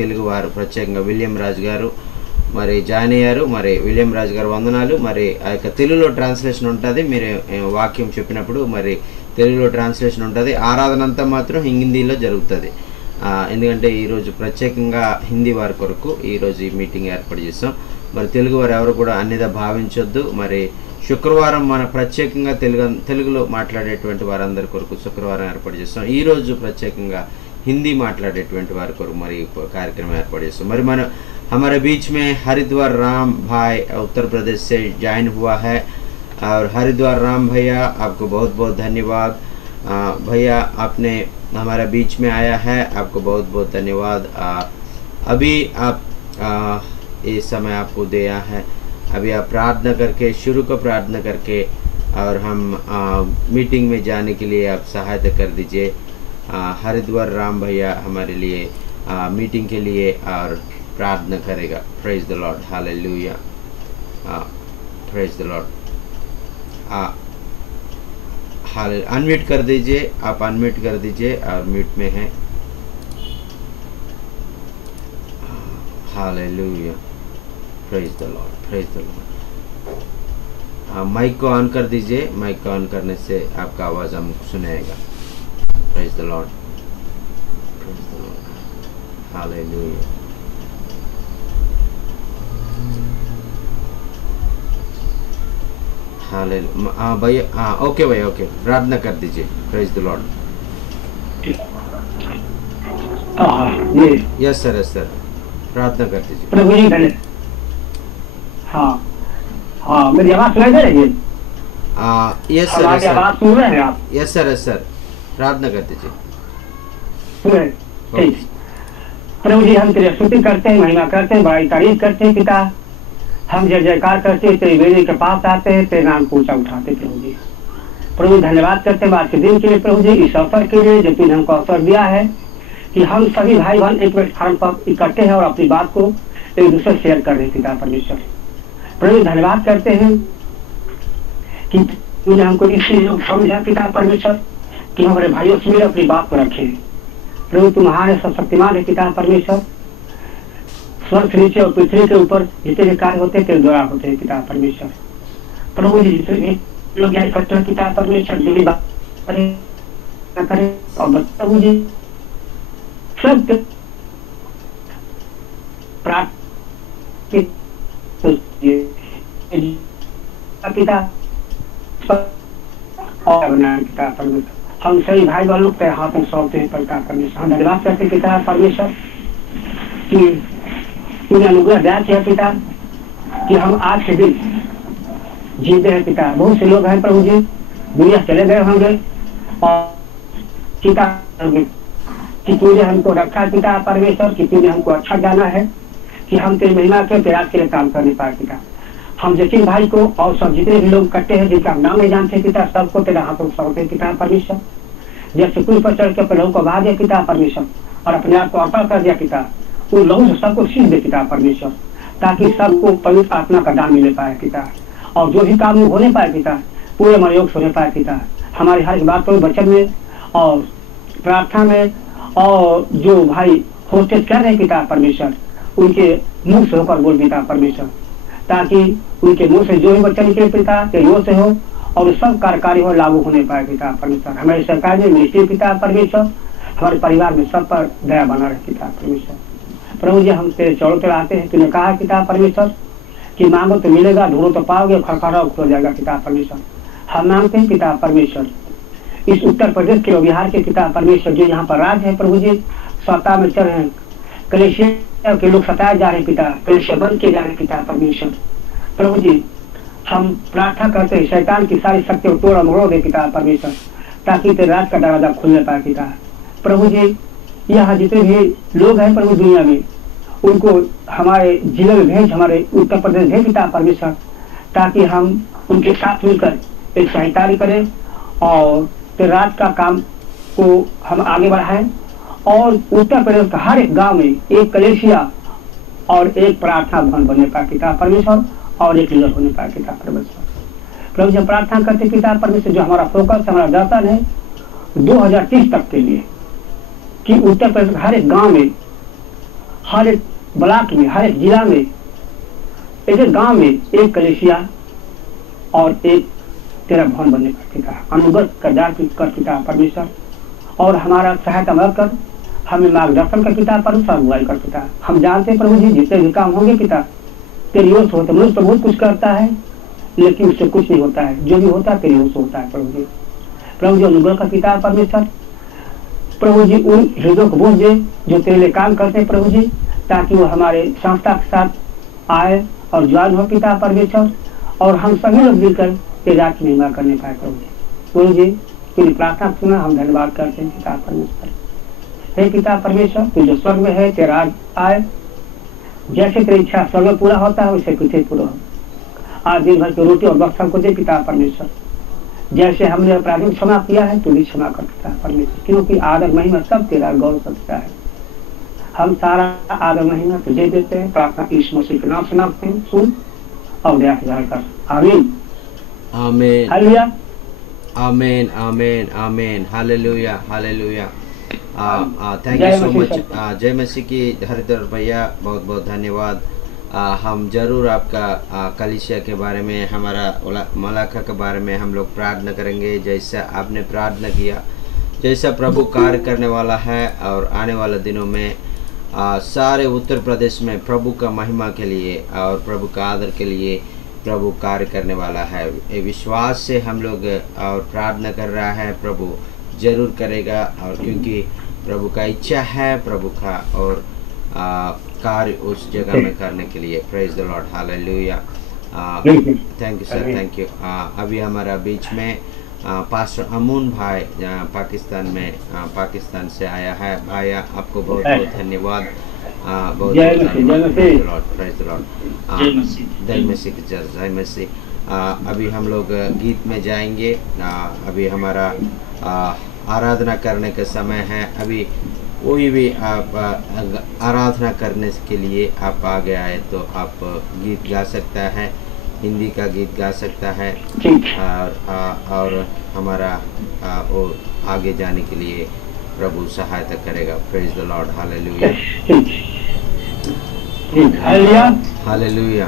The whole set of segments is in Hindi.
తెలుగు వారు ప్రత్యేకంగా విలియం రాజు గారు మరి జాయిన్ అయ్యారు. మరి విలియం రాజు గారు వందనాలు. మరి ఆ యొక్క తెలుగులో ట్రాన్స్లేషన్ ఉంటుంది, మీరు వాక్యం చెప్పినప్పుడు మరి తెలుగులో ట్రాన్స్లేషన్ ఉంటుంది. ఆరాధన అంతా మాత్రం హిందీలో జరుగుతుంది. ఎందుకంటే ఈరోజు ప్రత్యేకంగా హిందీ వారి కొరకు ఈరోజు ఈ మీటింగ్ ఏర్పాటు చేస్తాం. మరి తెలుగు వారు ఎవరు కూడా అన్నిదా భావించొద్దు. మరి శుక్రవారం మన ప్రత్యేకంగా తెలుగులో మాట్లాడేటువంటి వారందరి కొరకు శుక్రవారం ఏర్పాటు చేస్తాం. ఈరోజు ప్రత్యేకంగా हिंदी మాట్లాడేటువంటి వారి కొరకు మరి కార్యక్రమం ఏర్పాటు చేస్తాం. మరి మన हमारे बीच में हरिद्वार राम भाई उत्तर प्रदेश से ज्वाइन हुआ है और हरिद्वार राम भैया आपको बहुत बहुत धन्यवाद। भैया आपने हमारे बीच में आया है, आपको बहुत बहुत धन्यवाद। अभी आप इस समय आपको दिया है, अभी आप प्रार्थना करके शुरू को प्रार्थना करके और हम मीटिंग में जाने के लिए आप सहायता कर दीजिए। हरिद्वार राम भैया हमारे लिए मीटिंग के लिए और प्रार्थना करेगा। Praise the Lord, hallelujah, praise the Lord. Unmute कर दीजिए, आप अनम्यूट कर दीजिए और म्यूट में है। Hallelujah, praise the Lord, praise the Lord. Mike को ऑन कर दीजिए, माइक को ऑन करने से आपका आवाज़ हम सुनेगा। Praise the Lord, praise the Lord, hallelujah. Hallelujah, भैया ओके भैया, ओके, प्रार्थना कर दीजिए। Praise the Lord. Yes sir, yes sir, प्रार्थना कर दीजिए। प्रभु जी धन्यवाद। हाँ हाँ, मेरी आवाज़ सुनाई दे रही है? यस सर, हमारी आवाज़ सुन रहे हैं आप? यस सर, यस सर, प्रार्थना कर दीजिए। ठीक। प्रभु जी हम तेरी स्तुति करते हैं, महिमा करते हैं, बड़ी तारीफ करते हैं पिता। हम जय जयकार करते हैं, तेरी वेदी के पास आते हैं, तेरे नाम को ऊंचा उठाते प्रभु जी। प्रभु धन्यवाद करते हैं आज के दिन के लिए प्रभु जी, इस अवसर के लिए जो तूने हमको अवसर दिया है कि हम सभी भाई बहन एक प्लेटफार्म पर इकट्ठे हैं और अपनी बात को एक दूसरे शेयर कर रहे हैं पिता परमेश्वर। प्रभु धन्यवाद करते हैं कि तूने हमको इसलिए समझा पिता परमेश्वर कि हमारे भाइयों से मिले अपनी बात को रखे। प्रभु तू महान है, शक्तिमान है पिता परमेश्वर। स्वर्ग नीचे और पृथ्वी के ऊपर जितने भी कार्य होते हैं तेरे द्वारा होते हैं पिता परमेश्वर। प्रभु जी जितने लोग यहाँ इकट्ठे हैं पिता परमेश्वर, जो भी बात करें और प्रभु जी सब पिता और पिता परमेश्वर हम सही भाई बहनों के हाथों सौंपते हैं पिता परमेश्वर। हम धन्यवाद करते हैं पिता परमेश्वर कि तूने अनुग्रह दिया है पिता कि हम आज के दिन जीते हैं पिता। बहुत से लोग हैं प्रभु जी दुनिया चले गए होंगे और पिता कि तूने हमको रखा पिता परमेश्वर, कि तूने हमको अच्छा जाना है कि हम तेरी महिमा के तेरा के लिए काम करने पाए पिता। हम जतिन भाई को और सब जितने भी लोग इकट्ठे हैं जिनका हम नाम नहीं जानते पिता, सबको तेरा हाथों सौंपे पिता परमेश्वर। जैसे कुल पर चढ़ के अपने लोगों को बहा दिया पिता परमेश्वर और अपने आप को अर्पण कर दिया पिता, उन लोगों से सबको सीख दे पिता परमेश्वर, ताकि सबको पवित्र आत्मा का दान मिले पाए पिता। और जो भी काम होने पाए पिता पूरे मनयोग होने पाए पिता। हमारी हर एक बात को वचन में और प्रार्थना में और जो भाई होस्टेज कर रहे पिता परमेश्वर उनके मुंह से होकर बोल पिता परमेश्वर, ताकि उनके मुंह से जो भी वचन निकले पिता तेरे ओर से हो और सब कार्यकारी हो लागू होने पाए पिता परमेश्वर। हमारी सरकार में मिनिस्ट्री पिता परमेश्वर, हमारे परिवार में सब पर दया बना रहे पिता परमेश्वर। प्रभु जी हम तेरे चौड़ों पर आते हैं, तूने कहा पिता परमेश्वर कि मांगो तो मिलेगा, ढूंढो तो पाओगे, खड़खड़ाओ तो जाएगा पिता परमेश्वर। हम मांगते हैं पिता परमेश्वर इस उत्तर प्रदेश के और बिहार के पिता परमेश्वर जो यहाँ पर राज है प्रभु जी, सत्ता में चल रहे हैं, कलेशिया के लोग सताए जा रहे पिता, कलेशिया बंद किए जा रहे पिता परमेश्वर। प्रभु जी हम प्रार्थना करते हैं शैतान की सारी शक्तियों तोड़ मरोड़ दे पिता परमेश्वर, ताकि तेरे राज का दरवाजा खुलने पाए पिता। प्रभु जी यहाँ जितने भी लोग हैं प्रभु दुनिया में उनको हमारे जिले में भेज, हमारे उत्तर प्रदेश भेज पिता परमेश्वर, ताकि हम उनके साथ मिलकर एक सहायता करें और तेरे राज का काम को हम आगे बढ़ाएं और उत्तर प्रदेश का हर एक गांव में एक कलेशिया और एक प्रार्थना भवन बनने पाए पिता परमेश्वर और एक लीडर होने पाए पिता परमेश्वर। प्रभु जी प्रार्थना करते पिता परमेश्वर जो हमारा फोकस हमारा दर्शन है 2030 तक के लिए कि उत्तर प्रदेश हर एक गांव में हर एक ब्लॉक में, हर एक जिला में, एक एक गांव में एक कलेसिया और एक तेरा भवन बनने का पिता, अनुगत कर पिता परमेश्वर, और हमारा सहायता मदद कर, हमें मार्गदर्शन कर पिता परमेश्वर, अगुवाई कर पिता। हम जानते हैं प्रभु जी जितने भी काम होंगे पिता तेरी ओर से होते। मनुष्य तो बहुत कुछ करता है लेकिन उससे कुछ नहीं होता है, जो भी होता है तेरी ओर से होता है प्रभु जी। प्रभु जी अनुग्रह का पिता परमेश्वर, प्रभु जी उन हृदयों को बोझ दे जो तेरे लिए काम करते हैं प्रभु जी, ताकि वो हमारे संस्था के साथ आए और ज्वाइन हो पिता परमेश्वर, और हम सभी लोग मिलकर तेरे राज की महिमा करने पाए प्रभु जी। प्रभु जी तेरी प्रार्थना सुना, हम धन्यवाद करते हैं पिता परमेश्वर। हे पिता परमेश्वर, तू जो स्वर्ग में है तेरा राज आए, जैसे तेरी इच्छा स्वर्ग में पूरा होता है वैसे पृथ्वी पूरा हो। आज दिन भर की रोटी और वक्त हमको दे पिता परमेश्वर, जैसे हमने अपराधी को क्षमा किया है तू भी क्षमा कर पिता परमेश्वर, क्योंकि आदर महिमा सब तेरा गौरव सकता है। हम सारा आदर महिमा तुझे देते हैं। प्रार्थना यीशु मसीह के नाम से मांगते हैं, सुन और दया से ग्रहण कर। आमीन आमीन हालेलुया आमीन आमीन आमीन hallelujah hallelujah. Thank you so much. जय मसीह की। हरिधर भैया बहुत बहुत धन्यवाद। हम जरूर आपका कलीसिया के बारे में, हमारा मलाखा के बारे में हम लोग प्रार्थना करेंगे, जैसा आपने प्रार्थना किया, जैसा प्रभु कार्य करने वाला है। और आने वाले दिनों में सारे उत्तर प्रदेश में प्रभु का महिमा के लिए और प्रभु का आदर के लिए प्रभु कार्य करने वाला है। ये विश्वास से हम लोग और प्रार्थना कर रहा है, प्रभु जरूर करेगा। और क्योंकि प्रभु का इच्छा है प्रभु का और कार्य उस जगह में करने के लिए। Praise the Lord hallelujah. Thank you sir, thank you. अभी हमारा बीच में पास्टर अमून भाई पाकिस्तान से आया है। भाई आपको बहुत बहुत धन्यवाद। बहुत धन्यवाद। Praise the Lord. जय मसीह की जय, जय मसीह। अभी हम लोग गीत में जाएंगे। अभी हमारा आराधना करने का समय है। अभी कोई भी आप आराधना करने के लिए आप आगे आए तो आप गीत गा सकता है, हिंदी का गीत गा सकता है, और हमारा वो आगे जाने के लिए प्रभु सहायता करेगा। Praise the Lord hallelujah hallelujah.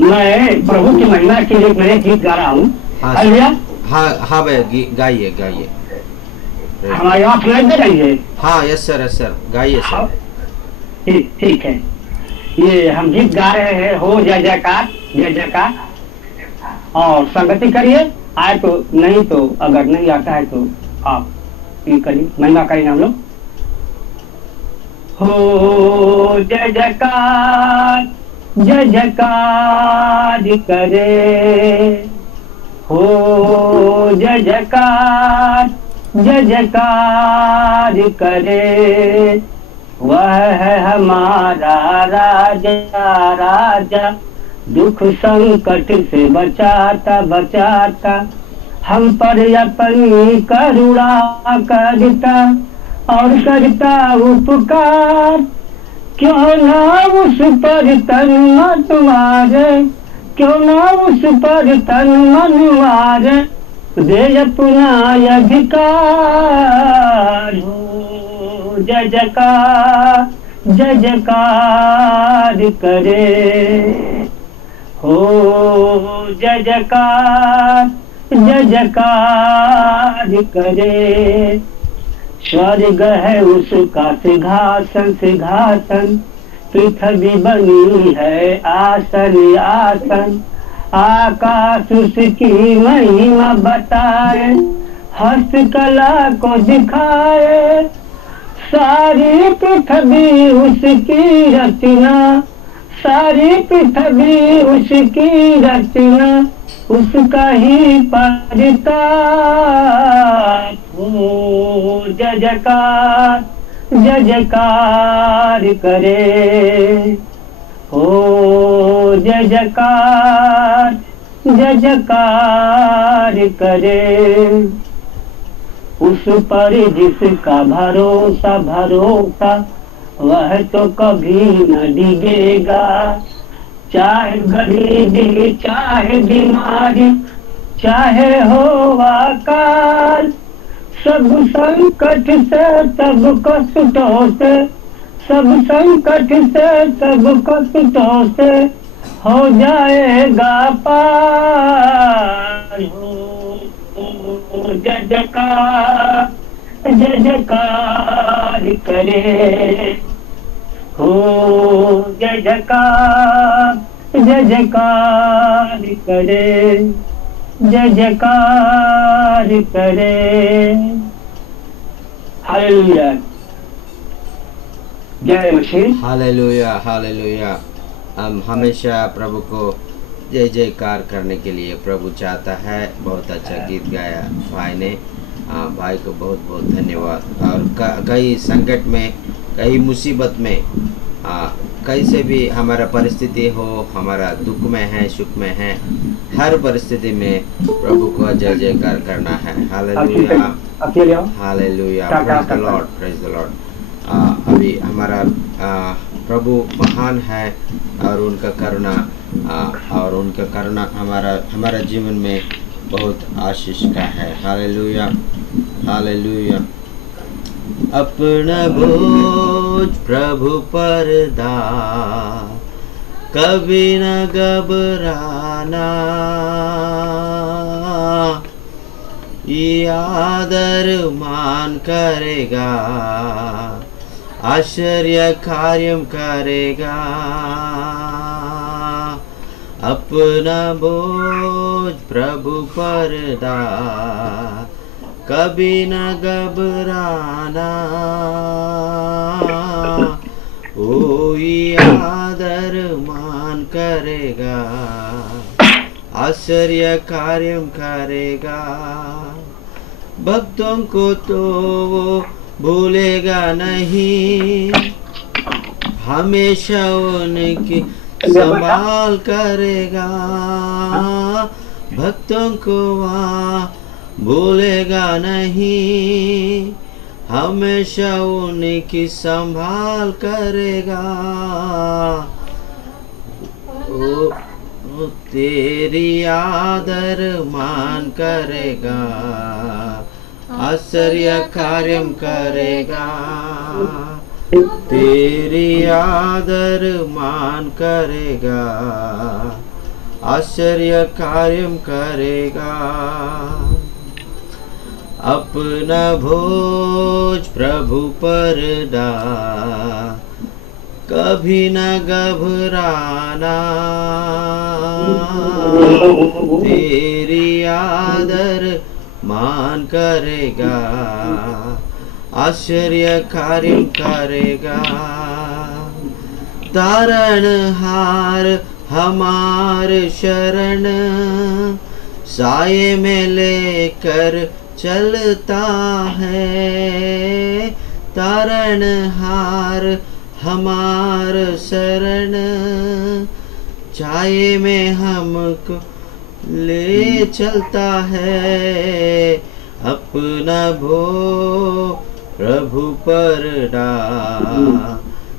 मैं प्रभु की महिमा के लिए नए गीत गा रहा हूँ। हाँ भाई गाइए गाइए। हमारी आँख लग रही है। हाँ यस सर गाइए सर। ठीक है। ये हम गीत गा रहे हैं, हो जय जयकार जय जयकार, और संगति करिए। आए तो नहीं तो अगर नहीं आता है तो आप ये करिए, महिमा करेंगे हम लोग। हो जय जयकार जय जयकार करे, हो जय जयकार जय जयकार करे, वह है हमारा राजा राजा, दुख संकट से बचाता बचाता, हम पर अपनी करुणा करता और करता उपकार। क्यों ना उस पर तन मन मारे, क्यों ना उस पर तन मन मारे, दे अपना अधिकार। हो जय जयकार जय जयकार करे, हो जय जयकार जय जयकार करे, स्वर्ग है उसका सिंहासन सिंहासन, पृथ्वी बनी है आसन आसन, आकाश उसकी महिमा बताए, हस्तकला को दिखाए, सारी पृथ्वी उसकी रचना, सारी पृथ्वी उसकी रचना, उसका ही परिताप। हो जय जयकार जय जयकार करे, हो जय जयकार जय जयकार करे, उस पर जिसका भरोसा भरोसा, वह तो कभी न डिगेगा, चाहे गरीबी चाहे बीमारी चाहे हो अकाल, सब संकट से सब कष्टों से, सब संकट से सब कष्टों से हो जाएगा पार। हो जय जयकार, जय जयकार करे, हो जय जयकार, जय जयकार करे, जय जयकार करे। हालेलुया, जय मसीह। Hallelujah hallelujah. हम हमेशा प्रभु को जय जयकार करने के लिए प्रभु चाहता है। बहुत अच्छा गीत गाया भाई ने। भाई को बहुत बहुत धन्यवाद। और कई संकट में, कई मुसीबत में, कैसे भी हमारा परिस्थिति हो, हमारा दुख में है, सुख में है, हर परिस्थिति में प्रभु को जय जयकार करना है। Hallelujah hallelujah, praise the Lord, praise the Lord. अभी हमारा प्रभु महान है और उनका करुणा हमारा जीवन में बहुत आशीष का है। Hallelujah hallelujah. अपना बोझ प्रभु पर डाल, कभी न घबराना, ये आदर मान करेगा, आश्चर्य कार्य करेगा। अपना बोझ प्रभु पर डाल, कभी न घबराना, ओ ये आदर मान करेगा, आश्चर्य कार्य करेगा। भक्तों को तो वो भूलेगा नहीं, हमेशा उनकी संभाल करेगा। भक्तों को वहाँ भूलेगा नहीं, हमेशा उनकी संभाल करेगा। ओ तेरी आदर मान करेगा, आश्चर्य कार्य करेगा। तेरी आदर मान करेगा, आश्चर्य कार्य करेगा। अपना बोझ प्रभु पर डाल, कभी न घबराना, तेरी आदर मान करेगा, आश्चर्य कार्य करेगा। तारणहार हमार शरण, साये में लेकर चलता है। तारणहार हमार शरण, छाये में हमको ले चलता है। अपना बोझ प्रभु पर डाल,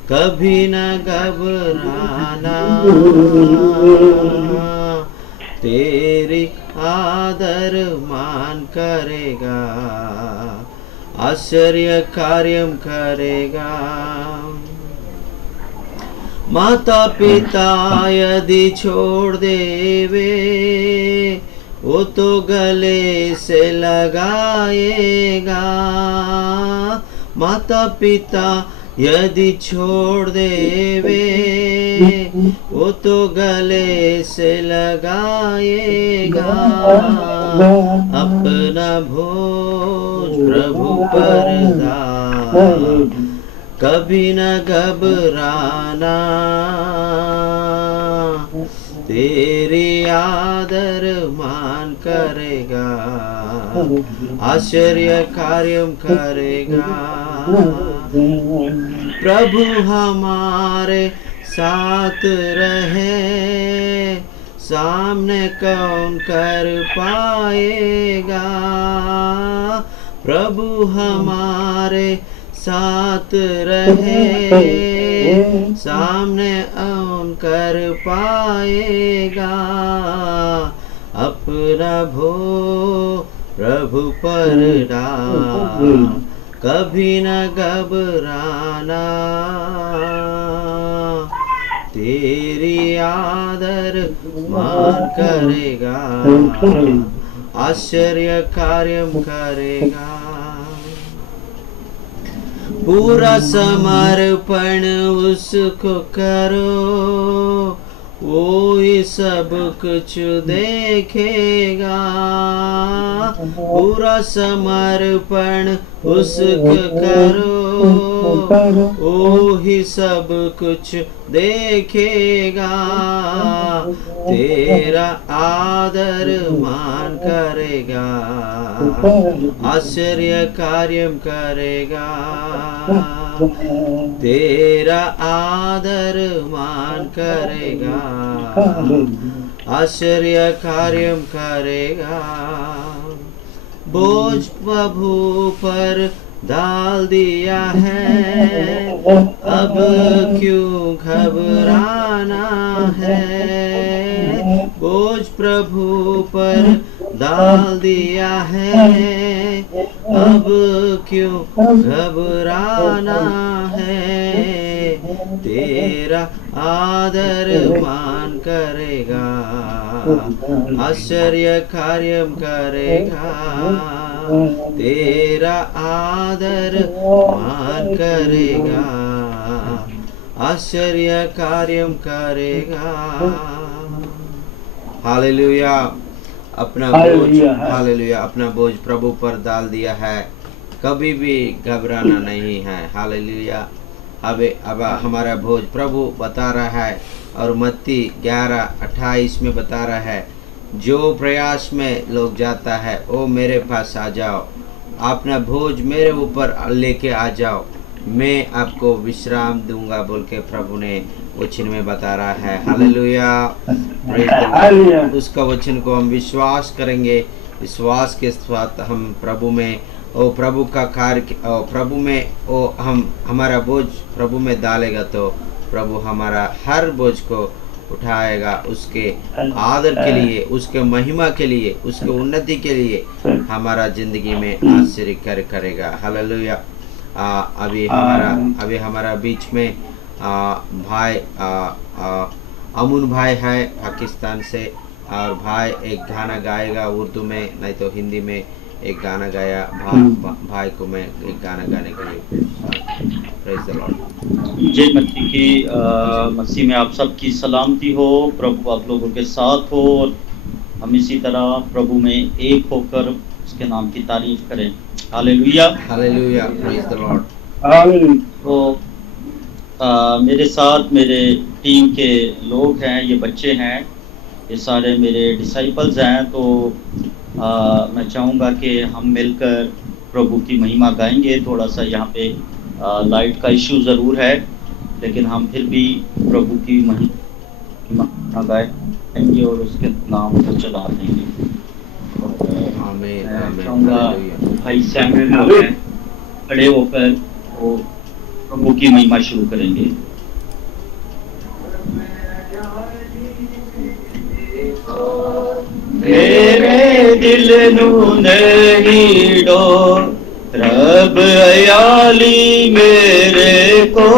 कभी न घबराना, तेरी आदर मान करेगा, आश्चर्य कार्य करेगा। माता पिता यदि छोड़ देवे, वो तो गले से लगाएगा। माता पिता यदि छोड़ देवे, वो तो गले से लगाएगा। अपना बोझ प्रभु पर डाल, कभी न घबराना, तेरी आदर मान करेगा, आश्चर्य कार्य करेगा। प्रभु हमारे साथ रहे, सामने कौन कर पाएगा। प्रभु हमारे साथ रहे, सामने कौन कर पाएगा। अपना बोझ प्रभु पर डाल, कभी न घबराना, तेरी आदर मान करेगा, आश्चर्य कार्यम करेगा। पूरा समर्पण उसको करो, वो ही सब कुछ देखेगा। पूरा समर्पण उसको करो, वो ही सब कुछ देखेगा। तेरा आदर मान करेगा, आश्चर्य कार्यम करेगा। तेरा आदर मान करेगा, आश्चर्य कार्यम करेगा। बोझ प्रभु पर डाल दिया है, अब क्यों घबराना है। बोझ प्रभु पर डाल दिया है, अब क्यों घबराना है। तेरा आदर मान करेगा, आश्चर्य कार्यम करेगा। तेरा आदर मान करेगा, आश्चर्य कार्यम करेगा। हालेलुया। अपना बोझ, हालेलुया, अपना बोझ प्रभु पर डाल दिया है, कभी भी घबराना नहीं है। हालेलुया। अब हमारा बोझ प्रभु बता रहा है, और मत्ती 11:28 में बता रहा है, जो प्रयास में लोग जाता है वो मेरे पास आ जाओ, अपना बोझ मेरे ऊपर लेके आ जाओ, मैं आपको विश्राम दूंगा बोल के प्रभु ने वचन में बता रहा है। हालेलुया। उसका वचन को हम विश्वास करेंगे, विश्वास के साथ हम प्रभु में और प्रभु का कार्य और प्रभु में वो हम हमारा बोझ प्रभु में डालेगा तो प्रभु हमारा हर बोझ को उठाएगा, उसके आदर के लिए, उसके महिमा के लिए, उसके उन्नति के लिए हमारा जिंदगी में आश्चर्य करेगा। हालेलुया। अभी हमारा बीच में भाई अमुन भाई है पाकिस्तान से, और भाई एक गाना गाएगा उर्दू में, नहीं तो हिंदी में एक गाना गाया। भाई को मैं एक गाना गाने के लिए प्रेज़ द लॉर्ड। जय मसीह की मसीह में आप सबकी सलामती हो, प्रभु आप लोगों के साथ हो, और हम इसी तरह प्रभु में एक होकर उसके नाम की तारीफ करें। Hallelujah, hallelujah, praise the Lord. तो मेरे साथ मेरे टीम के लोग हैं, ये बच्चे हैं, ये सारे मेरे डिसाइपल्स हैं। तो मैं चाहूँगा कि हम मिलकर प्रभु की महिमा गाएंगे। थोड़ा सा यहाँ पे लाइट का इश्यू ज़रूर है, लेकिन हम फिर भी प्रभु की महिमा गाएंगे और उसके नाम को चला देंगे। चाहूँगा भाई सैमुअल खड़े होकर वो प्रभु की महिमा शुरू करेंगे। मेरे दिल नू नहीं डोर, रब अयाली मेरे को,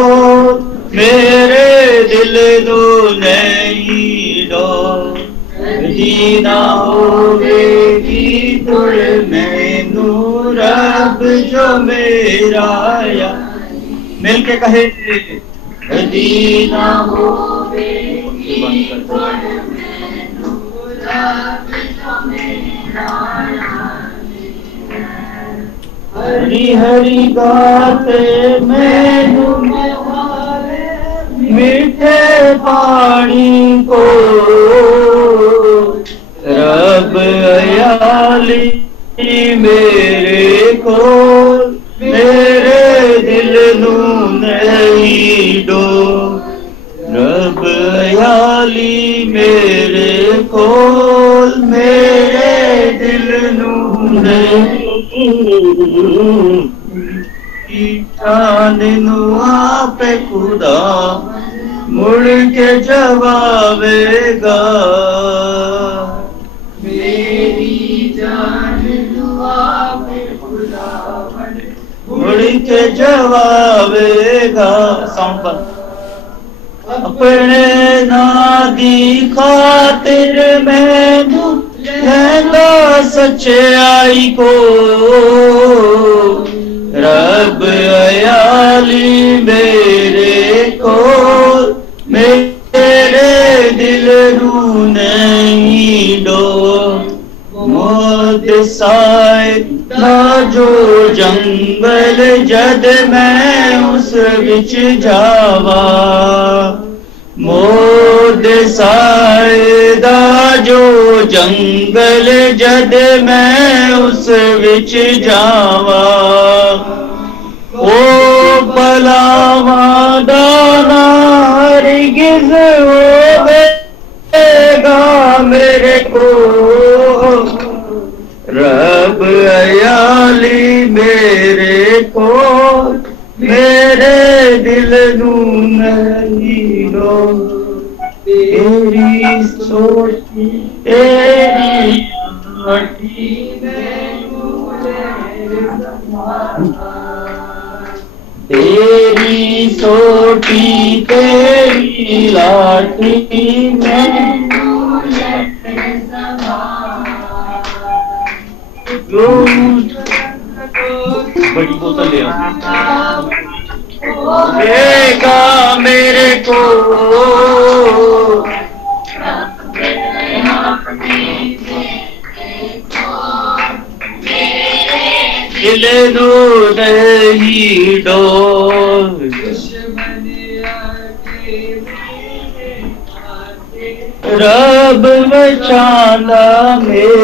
मेरे दिल नू नहीं डोर, दीना होवेगी तुर मैनू, रब जो मेरा या मिल के कहे दीना होवेगी तुर मैनू, रब जो मेरा या। हरी हरी गाते मैनू मीठे पानी को, रब अयाली मेरे को, मेरे दिल नू नहीं डो, रब अयाली मेरे को, मेरे दिल नू नहीं नू आप खुदा मुड़ के जवाबेगा, मेरी जान के जवाबेगा। साउंड पर अपने नादी खातिर मैं लहंगा सच्चाई को, रब अयाली मेरे को, मेरे दिल रू नहीं डो। मौत साए था जो जंगल जद मैं उस विच जावा, मौत साएदा जो जंगल जद मैं उस विच जावा। ओ बलावा दाना हरगिज़ होवेगा मेरे को, रब अयाली मेरे को, मेरे दिल नू नहीं रो। तेरी सोची तेरी तेरी सोटी तेरी लाठी में बड़ी बोतल ले देगा मेरे को, दिल नू नहीं डोर। रब बचाना में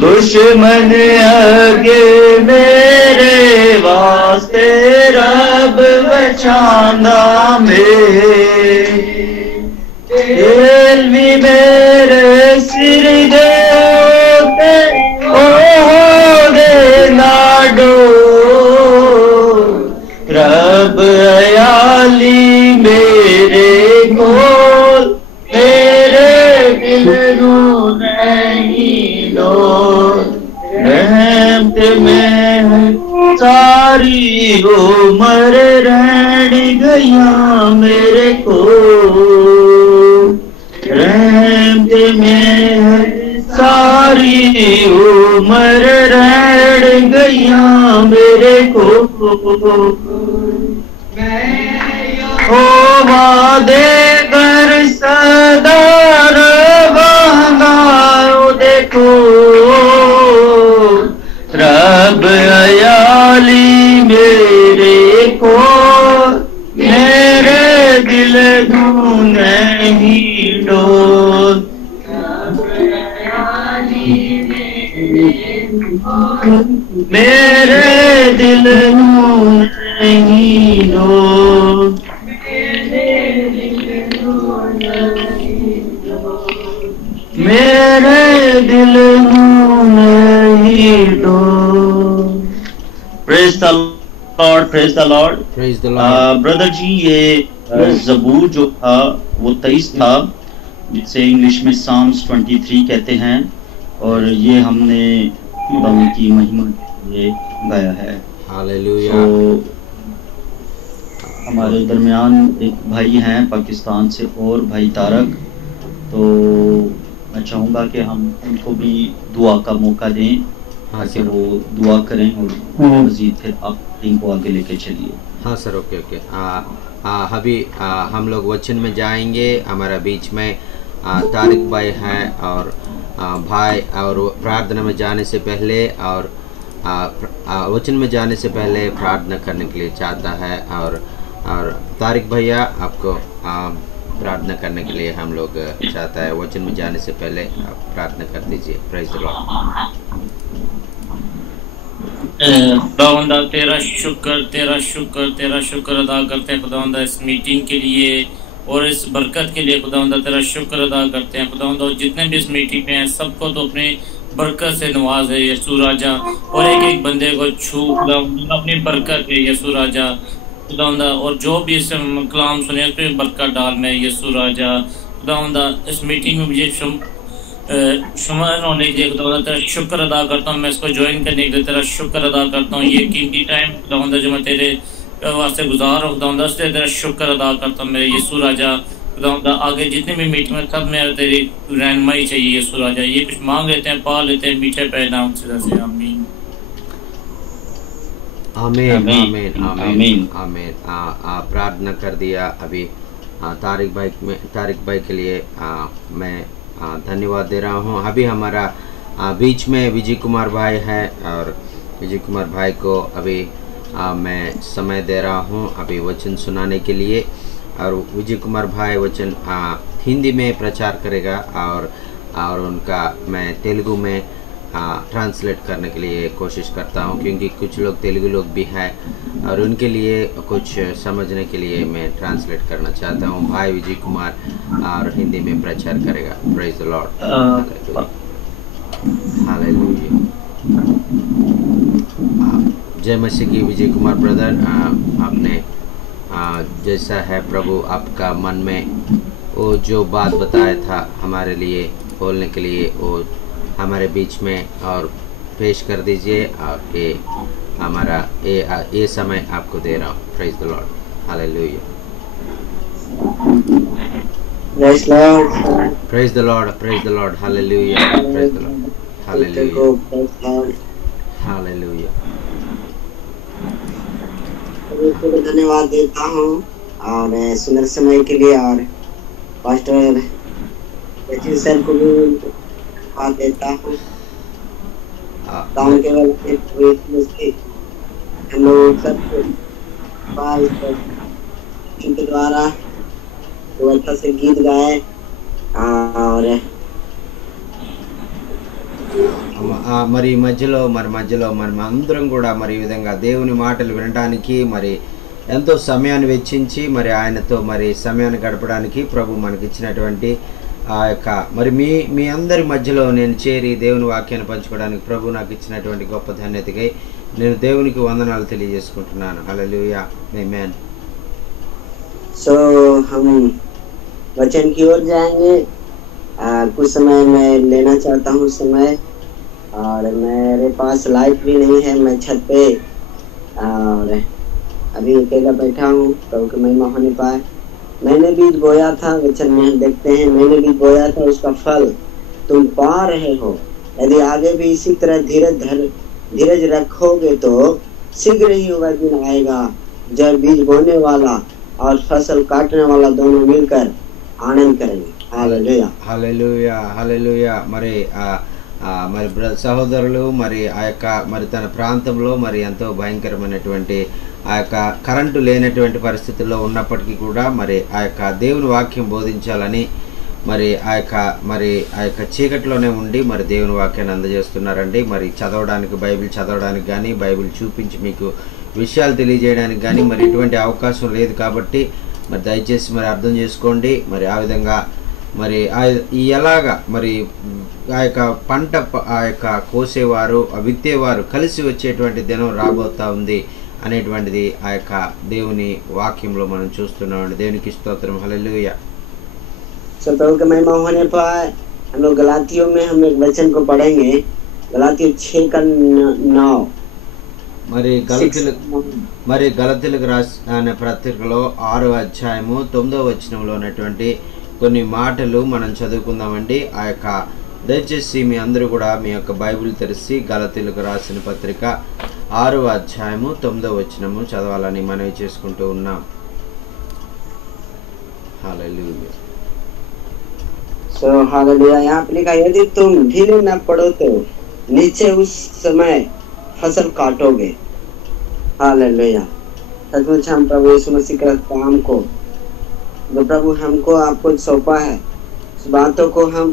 दुश्मन आगे मेरे वास्ते, रब बचाना में दिल भी मेरे सिर दे नाडो। रब अयाली मेरे को, मेरे दिल रू नहीं लो। रहमत में सारी उम्र रहन गया मेरे को, रहमत में सारी उम्र रहन गया मेरे को। ओ वादे कर सदार बहनाओ देखो, रब अयाली मेरे को, मेरे दिल नू नहीं डोल। मेरे दिल नू नहीं डोल। मेरे दिल नू नहीं डोल। Praise the Lord, praise the Lord, praise the lord. Brother ji, ये ज़बूर जो था वो 23 था, जिसे इंग्लिश में साम्स 23 कहते हैं, और ये हमने खुदा की महिमा के लिए गाया है। हालेलुया। तो हमारे दरमियान एक भाई हैं पाकिस्तान से, और भाई तारक, तो मैं चाहूँगा कि हम उनको भी दुआ का मौका दें, ताकि वो दुआ करें और मज़ीद फिर आप इनको आगे लेके चलिए। हाँ सर, ओके ओके। अभी हम लोग वचन में जाएंगे। हमारा बीच में तारिक भाई हैं, और भाई, और प्रार्थना में जाने से पहले और वचन में जाने से पहले प्रार्थना करने के लिए चाहता है। और तारिक भैया आपको प्रार्थना करने के लिए हम लोग चाहता है। वचन में जाने से पहले आप प्रार्थना कर दीजिए। Praise the Lord. खुदावंदा तेरा शुक्र अदा करते हैं खुदावंदा, इस मीटिंग के लिए और इस बरकत के लिए खुदावंदा तेरा शुक्र अदा करते हैं खुदावंदा। और जितने भी इस मीटिंग में हैं सबको तो अपनी बरकत से नवाज है यीशु राजा, और एक एक बंदे को छू खुदावंदा अपनी बरकत है यीशु राजा खुदावंदा। और जो भी इस कलाम सुने उस पर बरकत डाल में यीशु राजा खुदावंदा। इस मीटिंग में मुझे शुमार होने के लिए खुदा तेरा शुक्र अदा करता हूँ। मैं इसको ज्वाइन करने के लिए तेरा शुक्र अदा करता हूँ। ये कीमती टाइम खुदा जो मैं तेरे वास्ते गुजार हूँ खुदा इसलिए तेरा शुक्र अदा करता हूँ। मेरे यीशु राजा खुदा आगे जितनी भी मीटिंग में सब में तेरी रहनुमाई चाहिए यीशु राजा। ये कुछ मांग लेते हैं, पा लेते हैं मीठे पे नाम से। आमीन आमीन आमीन आमीन आमीन। प्रार्थना कर दिया अभी तारिक भाई के लिए मैं धन्यवाद दे रहा हूँ। अभी हमारा बीच में विजय कुमार भाई है और विजय कुमार भाई को अभी मैं समय दे रहा हूँ अभी वचन सुनाने के लिए। और विजय कुमार भाई वचन हिंदी में प्रचार करेगा और उनका मैं तेलुगु में ट्रांसलेट करने के लिए कोशिश करता हूँ, क्योंकि कुछ लोग तेलुगु लोग भी हैं और उनके लिए कुछ समझने के लिए मैं ट्रांसलेट करना चाहता हूँ। भाई विजय कुमार और हिंदी में प्रचार करेगा। Praise the Lord, hallelujah. जय मसीह की। विजय कुमार ब्रदर, आपने जैसा है प्रभु आपका मन में वो जो बात बताया था हमारे लिए बोलने के लिए, वो हमारे बीच में और पेश कर दीजिए। और ये हमारा ये समय आपको दे रहा हूँ। Praise the Lord, hallelujah. Praise Lord, praise the Lord, praise the Lord, hallelujah, praise the Lord, hallelujah, hallelujah. धन्यवाद देता हूँ और सुंदर समय के लिए, और पास्टर सर को भी धन्यवाद देता हूँ। केवल हम लोग सबके द्वारा अच्छा से गीत गाए और మరి మధ్యలో అందరం కూడా మరి ఈ విధంగా దేవుని మాటలు వినడానికి మరి ఎంతో సమయాన్ని వెచ్చించి మరి ఆయనతో మరి సమయాన్ని గడపడానికి ప్రభు మనకి ఇచ్చినటువంటి ఆ యొక్క మరి మీ అందరి మధ్యలో నేను చేరి దేవుని వాక్యాన్ని పంచుకోవడానికి ప్రభు నాకు ఇచ్చినటువంటి గొప్ప ధన్యతకై నేను దేవునికి వందనాలు తెలియజేసుకుంటున్నాను। హల్లెలూయా, ఆమేన్। सो हम वचन की ओर जाएंगे। कुछ समय मैं लेना चाहता हूँ समय, और मेरे पास लाइट भी नहीं है, मैं छत पे और अभी अकेला बैठा हूँ। प्रभु की महिमा होने पाए। मैंने बीज बोया था, वचन में देखते हैं, मैंने बीज बोया था उसका फल तुम पा रहे हो। यदि आगे भी इसी तरह धीरज रखोगे तो शीघ्र ही वह दिन आएगा जब बीज बोने वाला और फसल काटने वाला दोनों मिलकर आनंद करेंगे। Hallelujah, hallelujah, hallelujah. మరి సహోదరులు మరి ఆ యొక్క మరి తన ప్రాంతంలో మరి ఎంతో భయంకరమైనటువంటి ఆ యొక్క కరెంటు లేనటువంటి పరిస్థితుల్లో ఉన్నప్పటికీ కూడా మరి ఆ యొక్క దేవుని వాక్యం బోధించాలని మరి ఆ యొక్క చీకటిలోనే ఉండి మరి దేవుని వాక్యాన్ని అందజేస్తున్నారండి। మరి చదవడానికి బైబిల్ చదవడానికి కానీ బైబిల్ చూపించి మీకు విషయాలు తెలియజేయడానికి కానీ మరి ఎటువంటి అవకాశం లేదు కాబట్టి మరి దయచేసి మరి అర్థం చేసుకోండి। మరి ఆ విధంగా మరి ఎలాగా మరి ఆ యొక్క పంట ఆ యొక్క కోసేవారు విత్తేవారు కలిసి వచ్చేటువంటి దినం రాబోతా ఉంది అనేటువంటిది ఆ యొక్క దేవుని వాక్యంలో మనం చూస్తున్నామండి। దేవునికి స్తోత్రం, హల్లెలూయా। प्रभु की महिमा होने पर हम लोग गलातियों में हम एक वचन को पढ़ेंगे, गलातियों 6:9। మరి గలతీయులకు రాసిన పత్రికలో 6వ అధ్యాయము 9వ వచనంలో ఉన్నటువంటి కొన్ని మాటలు మనం చదువుకుందామండి। ఆ యొక్క దయచేసి మీ అందరూ కూడా మీ యొక్క బైబిల్ తెరిచి గలతీయులకు రాసిన పత్రిక 6వ అధ్యాయము 9వ వచనము చదవాలని మనవి చేసుకుంటూ ఉన్నాం। हालेलुया। सो हालेलुया। यहाँ पे लिखा, यदि तुम ढीले न पड़ो तो नीचे उस समय फसल काटोगे। हालेलुया। सचमुच हम प्रभु यीशु मसीह के काम को जो प्रभु हमको आपको सौंपा है, उस बातों को हम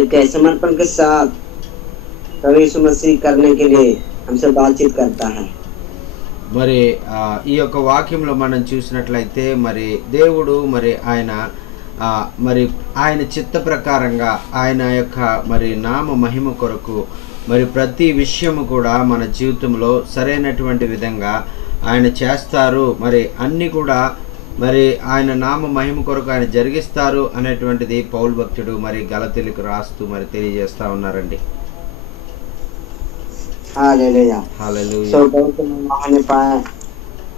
एक समर्पण के साथ प्रभु यीशु मसीह करने के लिए हमसे बातचीत करता है। మరి ఈ యొక్క వాక్యంలో మనం చూసినట్లయితే మరి దేవుడు మరి ఆయన చిత్త ప్రకారంగా ఆయన యొక్క మరి నామ మహిమ కొరకు మరి ప్రతి విషయము కూడా మన జీవితంలో సరైనటువంటి విధంగా ఆయన చేస్తారు। మరి అన్నీ కూడా మరి ఆయన నామ మహిమ కొరకు ఆయన జరిగిస్తారు అనేటువంటిది పౌలు భక్తుడు మరి గలతీయులకు రాస్తూ మరి తెలియజేస్తా ఉన్నారండి. हालेलुया। హల్లెలూయా. सो बहुत होने पाए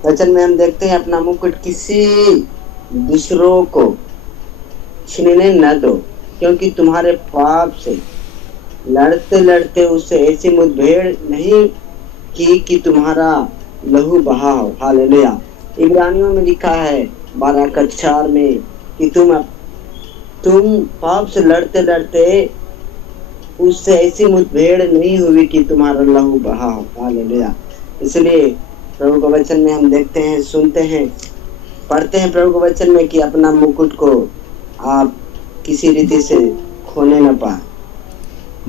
वचन में हम देखते हैं अपना मुकुट किसी दूसरों को छीनने न दो, क्योंकि तुम्हारे पाप से लड़ते लड़ते उससे ऐसी मुठभेड़ नहीं की कि तुम्हारा लहू बहा हो। हालेलुया। इब्रानियों में लिखा है 12:4 में कि तुम पाप से लड़ते लड़ते उससे ऐसी मुठभेड़ नहीं हुई कि तुम्हारा लहू बहा हो। हालेलुया। इसलिए प्रभु के वचन में हम देखते हैं, सुनते हैं, पढ़ते हैं प्रभु के वचन में कि अपना मुकुट को आप किसी रीति से खोने न पाए।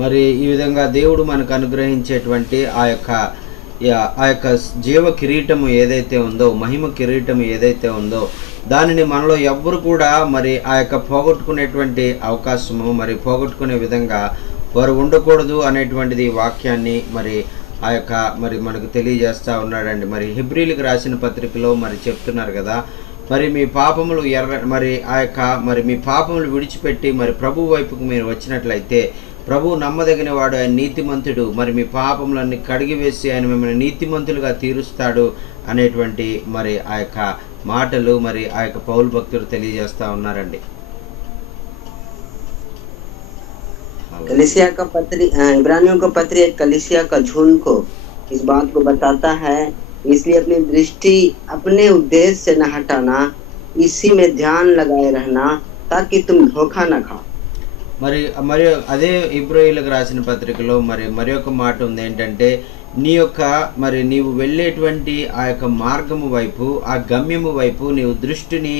మరి ఈ విధంగా దేవుడు మనకు అనుగ్రహించేటువంటి ఆ యొక్క జీవ కిరీటము ఏదైతే ఉందో, మహిమ కిరీటము ఏదైతే ఉందో, దానిని మనలో ఎవ్వరు కూడా మరి ఆ యొక్క పోగొట్టుకునేటువంటి అవకాశము మరి పోగొట్టుకునే విధంగా వారు ఉండకూడదు అనేటువంటిది వాక్యాన్ని మరి ఆ యొక్క మరి మనకు తెలియజేస్తూ ఉన్నాడండి. మరి హెబ్రీలకు రాసిన పత్రికలో మరి చెప్తున్నారు కదా, మరి మీ పాపములు మరి ఆ యొక్క మరి మీ పాపములు విడిచిపెట్టి మరి ప్రభు వైపుకు మీరు వచ్చినట్లయితే ప్రభు నమ్మదగిన వాడు, ఆయన నీతిమంతుడు, మరి మీ పాపములన్నీ కడిగివేసి ఆయన మిమ్మల్ని నీతిమంతులుగా తీరుస్తాడు అనేటువంటి మరి ఆ యొక్క మాటలు మరి ఆ యొక్క పౌలు భక్తుడు తెలియజేస్తా ఉన్నారండి. कलीसिया का पत्री इब्रानियों का पत्री कलीसिया का झुंड को इस बात को बताता है, इसलिए अपनी दृष्टि अपने उद्देश्य से न हटाना, इसी में ध्यान लगाए रहना ताकि तुम धोखा न खाओ। మరి అదే ఇబ్రాయిలకు రాసిన పత్రికలో మరి ఒక మాట ఉంది ఏంటంటే, నీవు వెళ్ళేటువంటి ఆ యొక్క మార్గము వైపు, ఆ గమ్యము వైపు నీవు దృష్టిని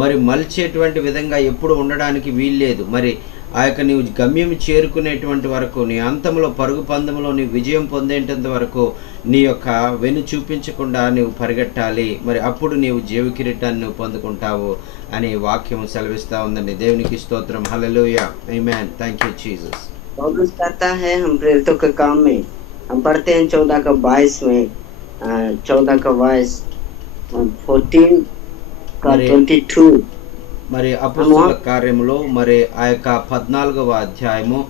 మరి మలిచేటువంటి విధంగా ఎప్పుడు ఉండడానికి వీల్లేదు. మరి ఆ యొక్క నీవు గమ్యం చేరుకునేటువంటి వరకు, నీ అంతంలో పరుగు పందెంలో నీ విజయం పొందేంత వరకు నీ యొక్క వెను చూపించకుండా నీవు పరిగెట్టాలి. మరి అప్పుడు నీవు జీవ కిరీటాన్ని నువ్వు పొందుకుంటావు అని వాక్యం సెలవిస్తా ఉందండి. దేవునికి స్తోత్రం. హల్లెలూయా. ఆమేన్. Thank you Jesus. पौलुस कहता है हम प्रेरितों के काम में हम पढ़ते हैं 14:22 में 14:22 14 का 22 మరి అపోస్తలుల కార్యములో మరి ఆ యొక్క 14వ అధ్యాయము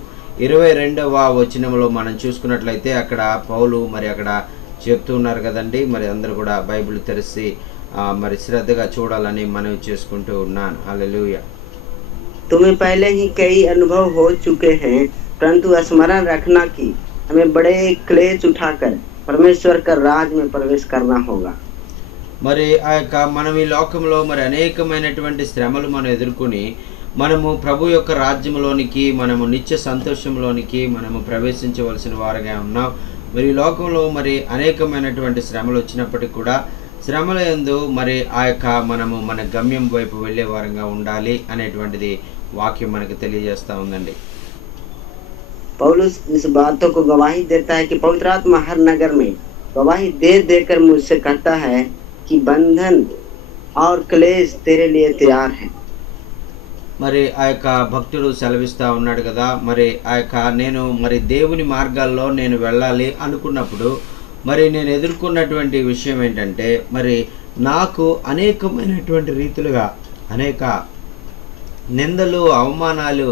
22వ వచనంలో మనం చూసుకున్నట్లయితే అక్కడ పౌలు మరి అక్కడ చెప్తున్నారు కదండి. మరి అందరూ కూడా బైబిల్ తెరిచి మరి శ్రద్ధగా చూడాలని మనవి చేసుకుంటూ ఉన్నాను. హల్లెలూయా. तुम्हें पहले ही कई अनुभव हो चुके हैं, परंतु स्मरण रखना कि हमें बड़े क्लेश उठाकर परमेश्वर का राज में प्रवेश करना होगा। మరి ఆ యొక్క మనం ఈ లోకంలో మరి అనేకమైనటువంటి శ్రమలు మనం ఎదుర్కొని మనము ప్రభు యొక్క రాజ్యంలోనికి, మనము నిత్య సంతోషంలోనికి మనము ప్రవేశించవలసిన వారుగా ఉన్నాం. మరి ఈ లోకంలో మరి అనేకమైనటువంటి శ్రమలు వచ్చినప్పటికీ కూడా శ్రమల యందు మరి ఆ యొక్క మనము మన గమ్యం వైపు వెళ్ళే వారంగా ఉండాలి అనేటువంటిది వాక్యం మనకు తెలియజేస్తా ఉందండి. पौलुस इस बातों को गवाही देता है कि पवित्र आत्मा हर नगर में गवाही दे देकर मुझसे कहता है कि बंधन और क्लेश तेरे लिए तैयार है। మరి ఆ యొక్క భక్తుడు సెలవిస్తా ఉన్నాడు కదా, మరి ఆ యొక్క నేను మరి దేవుని మార్గాల్లో నేను వెళ్ళాలి అనుకున్నప్పుడు మరి నేను ఎదుర్కొన్నటువంటి విషయం ఏంటంటే, మరి నాకు అనేకమైనటువంటి రీతిలుగా అనేక నిందలు, అవమానాలు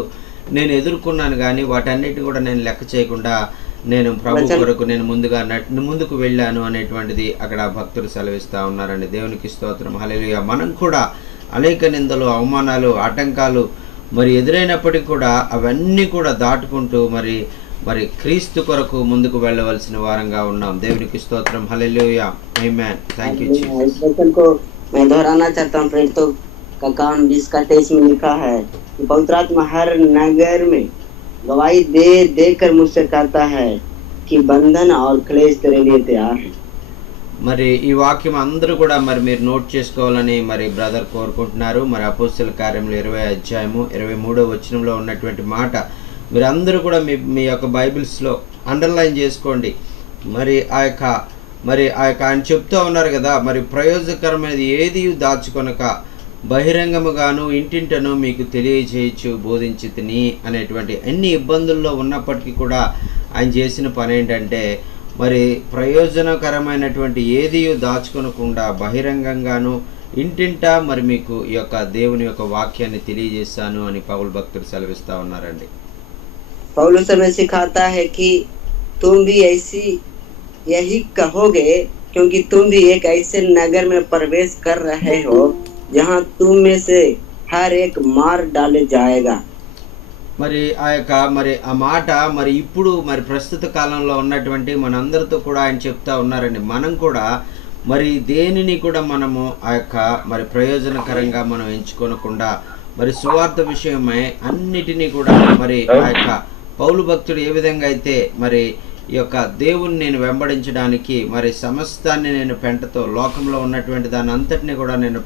నేను ఎదుర్కొన్నాను. కానీ వాటన్నిటిని కూడా నేను లెక్క చేయకుండా నేను ప్రభు కొరకు నేను ముందుకు వెళ్ళాను అనేటువంటిది అక్కడ భక్తులు సెలవిస్తూ ఉన్నారండి. దేవునికి స్తోత్రం. హల్లెలూయా. మనం కూడా అనేక నిందలు, అవమానాలు, ఆటంకాలు మరి ఎదురైనప్పటికీ కూడా అవన్నీ కూడా దాటుకుంటూ మరి క్రీస్తు కొరకు ముందుకు వెళ్ళవలసిన వారంగా ఉన్నాం. దేవునికి స్తోత్రం. హల్లెలూయా. ఆమేన్. Thank you Jesus. इस वचन को मैं दोहराना चाहता हूँ। प्रेरितों का काम 20:23 में लिखा है कि पवित्र आत्मा हर नगर में गवाही दे देकर मुझसे कहता है कि बंधन और क्लेश तेरे लिए तैयार है। మరి ఈ వాక్యం అందరూ కూడా మరి మీరు నోట్ చేసుకోవాలని మరి బ్రదర్ కోరుకుంటున్నారు. మరి అపోస్తలుల కార్యములు 20వ అధ్యాయము 23వ వచనంలో ఉన్నటువంటి మాట మీరు అందరూ కూడా మీ యొక్క బైబిల్స్లో అండర్లైన్ చేసుకోండి. మరి ఆ యొక్క ఆయన చెప్తూ ఉన్నారు కదా, మరి ప్రయోజనకరమైనది ఏది దాచుకొనక బహిరంగముగాను ఇంటింటను మీకు తెలియజేయచ్చు బోధించితిని అనేటువంటి ఎన్ని ఇబ్బందుల్లో ఉన్నప్పటికీ కూడా ఆయన చేసిన పని ఏంటంటే, మరి ప్రయోజనకరమైనటువంటి ఏది దాచుకొనకుండా బహిరంగంగాను ఇంటింటా మరి మీకు ఈ యొక్క దేవుని యొక్క వాక్యాన్ని తెలియజేశాను అని పౌలు భక్తుడు సెలవిస్తా ఉన్నారండి. पौलुस हमें सिखाता है कि तुम भी ऐसी यही कहोगे, क्योंकि तुम भी एक ऐसे नगर में प्रवेश कर रहे हो जहाँ तुम में से हर एक मार डाले जाएगा. మరి ఆ మాట మరి ఇప్పుడు మరి ప్రస్తుత కాలంలో ఉన్నటువంటి మనందరితో కూడా ఆయన చెప్తా ఉన్నారండి. మనం కూడా మరి దేనిని కూడా మనము మరి ప్రయోజనకరంగా మనం ఎంచుకోనకుండా మరి సువార్త విషయమై అన్నిటినీ కూడా మరి పౌలు భక్తుడు ఏ విధంగా అయితే మరి ఈ యొక్క దేవుని నేను వెంబడించడానికి మరి సమస్తాన్ని నేను పెంటతో, లోకంలో ఉన్నటువంటి దాని అంతటిని కూడా నేను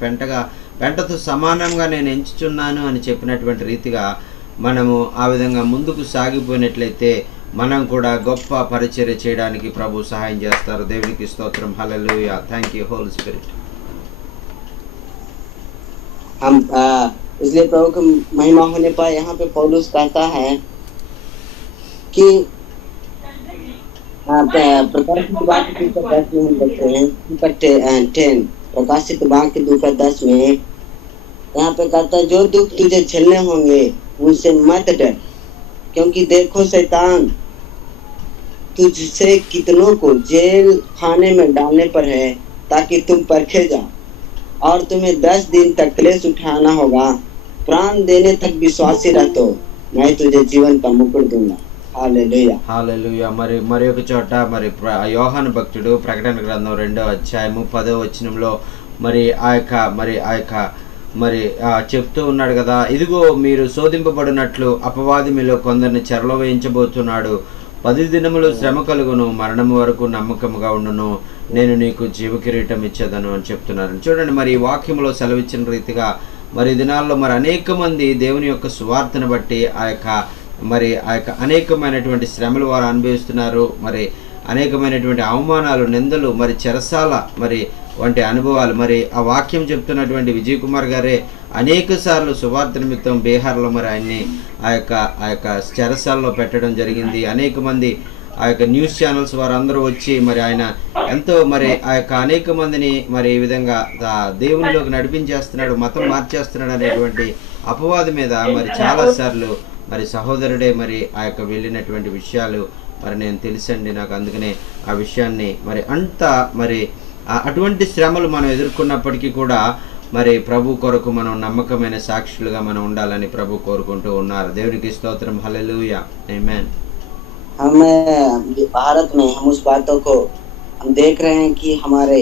పెంటతో సమానంగా నేను ఎంచుచున్నాను అని చెప్పినటువంటి రీతిగా మనము ఆ విధంగా ముందుకు సాగిపోయినట్లయితే మనం కూడా గొప్ప పరిచర్య చేయడానికి ప్రభు సహాయం చేస్తారు. దేవునికి స్తోత్రం. హల్లెలూయా. Thank you holy spirit. हम इसलिए प्रभु की महिमा होने पर यहाँ पे पौलुस कहता है कि प्रकाशित वाक्य के 10 में हम देखते हैं, 10 प्रकाशित वाक्य 2:10 में यहाँ पे कहता है जो दुख तुझे झेलने होंगे उनसे मत डर, क्योंकि देखो शैतान तुझसे कितनों को जेल खाने में डालने पर है ताकि तुम परखे जाओ, और तुम्हें 10 दिन तक क्लेश उठाना होगा. प्राण देने तक विश्वासी रहतो, मैं तुझे जीवन का मुकुट दूंगा. హల్లెలూయా. హల్లెలూయా. మరి ఒక చోట మరి యోహాను భక్తుడు ప్రకటన గ్రంథం 2వ అధ్యాయము 10వ వచనంలో మరి చెప్తూ ఉన్నాడు కదా, ఇదిగో మీరు శోధింపబడినట్లు అపవాది మీలో కొందరిని చెరలో వేయించబోతున్నాడు. 10 దినములు శ్రమ కలుగును, మరణము వరకు నమ్మకముగా ఉండును, నేను నీకు జీవ కిరీటం ఇచ్చేదను అని చెప్తున్నారు. చూడండి, మరి ఈ వాక్యంలో సెలవిచ్చిన రీతిగా మరి దినాల్లో మరి అనేక మంది దేవుని యొక్క సువార్తను బట్టి ఆ యొక్క అనేకమైనటువంటి శ్రమలు వారు అనుభవిస్తున్నారు. మరి అనేకమైనటువంటి అవమానాలు, నిందలు, మరి చెరసాల మరి వంటి అనుభవాలు. మరి ఆ వాక్యం చెప్తున్నటువంటి విజయ్ కుమార్ గారే అనేక సార్లు సువార్త నిమిత్తం బీహార్లో మరి ఆయన్ని ఆ యొక్క చెరసాలలో పెట్టడం జరిగింది. అనేక మంది ఆ యొక్క న్యూస్ ఛానల్స్ వారు అందరూ వచ్చి మరి ఆయన ఎంతో మరి ఆ యొక్క అనేక మందిని మరి ఈ విధంగా దేవునిలోకి నడిపించేస్తున్నాడు, మతం మార్చేస్తున్నాడు అనేటువంటి అపవాది మీద మరి చాలాసార్లు మరి సహోదరుడే మరి ఆ యొక్క వెళ్ళినటువంటి విషయాలు మరి నేను తెలుసండి నాకు. అందుకనే ఆ విషయాన్ని మరి అంతా మరి అటువంటి శ్రమలు మనం ఎదుర్కొన్నప్పటికీ కూడా మరి ప్రభు కొరకు మనం నమ్మకమైన సాక్షులుగా మనం ఉండాలని ప్రభు కోరుకుంటూ ఉన్నారు. దేవునికి స్తోత్రం. హల్లెలూయా. ఆమేన్. हम भारत में हम उस बातों को हम देख रहे हैं कि हमारे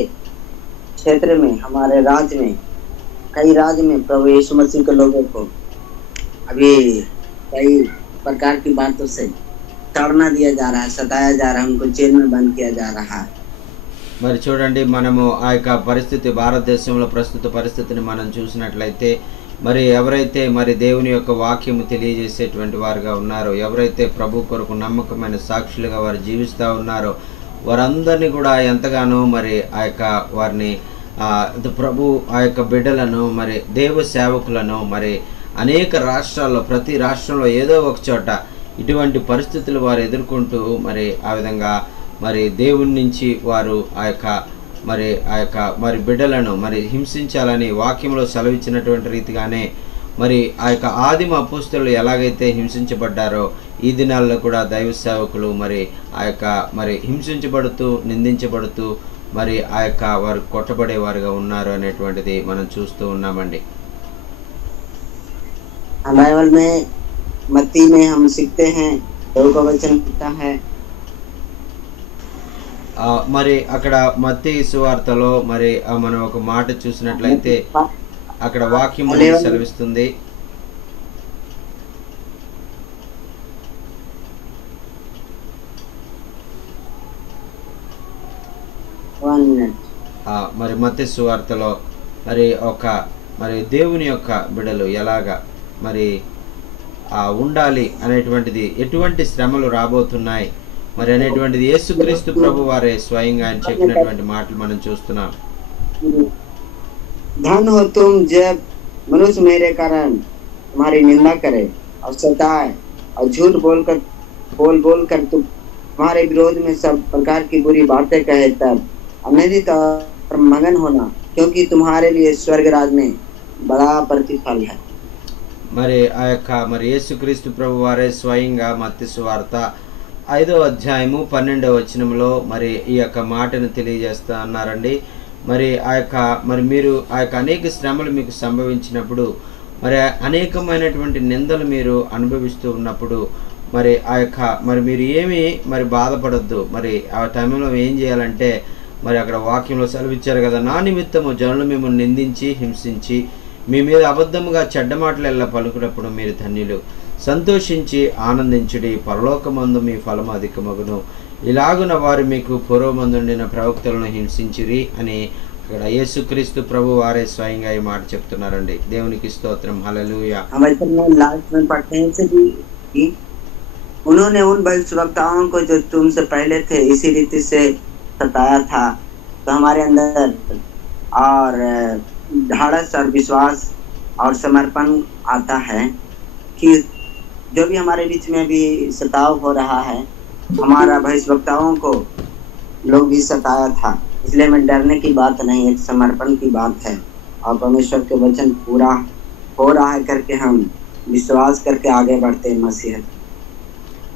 क्षेत्र में, हमारे राज्य में, कई राज्य में प्रभु यीशु मसीह के लोगों को अभी कई प्रकार की बातों से ताड़ना दिया जा रहा है, सताया जा रहा है, उनको जेल में बंद किया जा रहा है. మరి చూడండి, మనము ఆ యొక్క పరిస్థితి, భారతదేశంలో ప్రస్తుత పరిస్థితిని మనం చూసినట్లయితే మరి ఎవరైతే మరి దేవుని యొక్క వాక్యము తెలియజేసేటువంటి వారుగా ఉన్నారో, ఎవరైతే ప్రభు కొరకు నమ్మకమైన సాక్షులుగా వారు జీవిస్తూ ఉన్నారో వారందరినీ కూడా ఎంతగానో మరి ఆ యొక్క వారిని ప్రభు ఆ యొక్క బిడ్డలను మరి దేవ సేవకులను మరి అనేక రాష్ట్రాల్లో, ప్రతి రాష్ట్రంలో ఏదో ఒక చోట ఇటువంటి పరిస్థితులు వారు ఎదుర్కొంటూ మరి ఆ విధంగా మరి దేవుని నుంచి వారు ఆ యొక్క మరి బిడ్డలను మరి హింసించాలని వాక్యంలో సెలవిచ్చినటువంటి రీతిగానే మరి ఆ యొక్క ఆదిమ అపోస్తలులు ఎలాగైతే హింసించబడ్డారో ఈ దినాల్లో కూడా దైవ సేవకులు మరి ఆ యొక్క మరి హింసించబడుతూ, నిందించబడుతూ మరి ఆ యొక్క వారు కొట్టబడేవారుగా ఉన్నారు అనేటువంటిది మనం చూస్తూ ఉన్నామండి. बाइबल में मत्ती में हम सीखते हैं, प्रभु का वचन लिखता है. మరి అక్కడ మత్తయి సువార్తలో మరి మనం ఒక మాట చూసినట్లయితే అక్కడ వాక్యం సెలవిస్తుంది. మరి మత్తయి సువార్తలో మరి దేవుని యొక్క బిడ్డలు ఎలాగా మరి ఉండాలి అనేటువంటిది, ఎటువంటి శ్రమలు రాబోతున్నాయి మరి అనేటువంటిది యేసుక్రీస్తు ప్రభు వారే స్వయంగా ఆయన చెప్పినటువంటి మాటలు మనం చూస్తున్నాం. धन हो तुम जब मनुष्य मेरे कारण तुम्हारी निंदा करे और सताए और झूठ बोल कर तुम्हारे विरोध में सब प्रकार की बुरी बातें कहे, तब अनधिक और मगन होना क्योंकि तुम्हारे लिए स्वर्ग राज में बड़ा प्रतिफल है। మరి ఆ యొక్క మరి యేసుక్రీస్తు ప్రభు వారే స్వయంగా మత్తయి సువార్త 5వ అధ్యాయము 12వ వచనంలో మరి ఈ యొక్క మాటను తెలియజేస్తా అన్నారండి. మరి ఆ యొక్క మరి మీరు ఆ యొక్క అనేక శ్రమలు మీకు సంభవించినప్పుడు, మరి అనేకమైనటువంటి నిందలు మీరు అనుభవిస్తూ ఉన్నప్పుడు, మరి ఆ యొక్క మరి మీరు ఏమీ మరి బాధపడొద్దు. మరి ఆ టైంలో ఏం చేయాలంటే, మరి అక్కడ వాక్యంలో సెలవిచ్చారు కదా, నా నిమిత్తము జనులు మిమ్మల్ని నిందించి హింసించి మీ మీద అబద్ధముగా చెడ్డ మాటలు ఎలా పలుకున్నప్పుడు మీరు ధన్యులు. సంతోషించి ఆనందించుడి, పరలోకమందు మీ ఫలము అధికమగును. ఇలాగున వారు మీకు పూర్వమందుండిన ప్రవక్తలను హింసించిరి అని అక్కడ యేసుక్రీస్తు ప్రభు వారే స్వయంగా ఈ మాట చెప్తున్నారండి. దేవునికి స్తోత్రం. హల్లెలూయా. उन्होंने उन भविष्यवक्ताओं को जो तुमसे पहले थे इसी रीति से सताया था, तो हमारे अंदर और ढाढ़स और विश्वास और समर्पण आता है कि जो भी हमारे बीच में भी सताव हो रहा है, हमारा भविष्यवक्ताओं को लोग भी सताया था, इसलिए में डरने की बात नहीं, एक समर्पण की बात है और परमेश्वर के वचन पूरा हो रहा है करके हम विश्वास करके आगे बढ़ते हैं मसीह।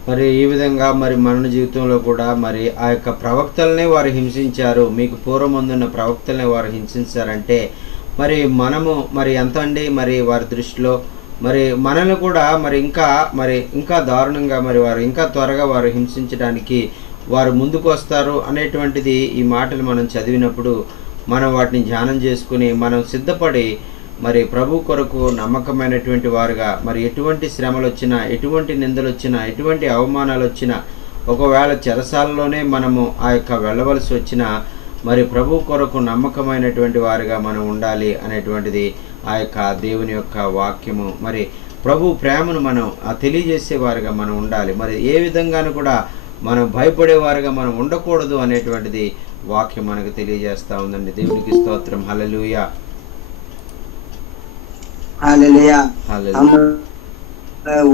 మరి ఈ విధంగా మరి మన జీవితంలో కూడా మరి ఆ యొక్క ప్రవక్తలనే వారు హింసించారు, మీకు పూర్వమందున్న ప్రవక్తలనే వారు హింసించారంటే మరి మనము మరి ఎంత అండి మరి వారి దృష్టిలో మరి మనల్ని కూడా మరి ఇంకా దారుణంగా మరి వారు ఇంకా త్వరగా వారు హింసించడానికి వారు ముందుకు వస్తారు అనేటువంటిది ఈ మాటలు మనం చదివినప్పుడు మనం వాటిని ధ్యానం చేసుకుని మనం సిద్ధపడి మరి ప్రభు కొరకు నమ్మకమైనటువంటి వారుగా మరి ఎటువంటి శ్రమలు వచ్చినా, ఎటువంటి నిందలు వచ్చినా, ఎటువంటి అవమానాలు వచ్చినా, ఒకవేళ చెరసాలలోనే మనము ఆ యొక్క వెళ్ళవలసి వచ్చినా మరి ప్రభు కొరకు నమ్మకమైనటువంటి వారుగా మనం ఉండాలి అనేటువంటిది ఆ యొక్క దేవుని యొక్క వాక్యము. మరి ప్రభు ప్రేమను మనం తెలియజేసేవారుగా మనం ఉండాలి. మరి ఏ విధంగానూ కూడా మనం భయపడేవారుగా మనం ఉండకూడదు అనేటువంటిది వాక్యం మనకు తెలియజేస్తూ ఉందండి. దేవునికి స్తోత్రం. హల్లెలూయా. हालेलुया। हम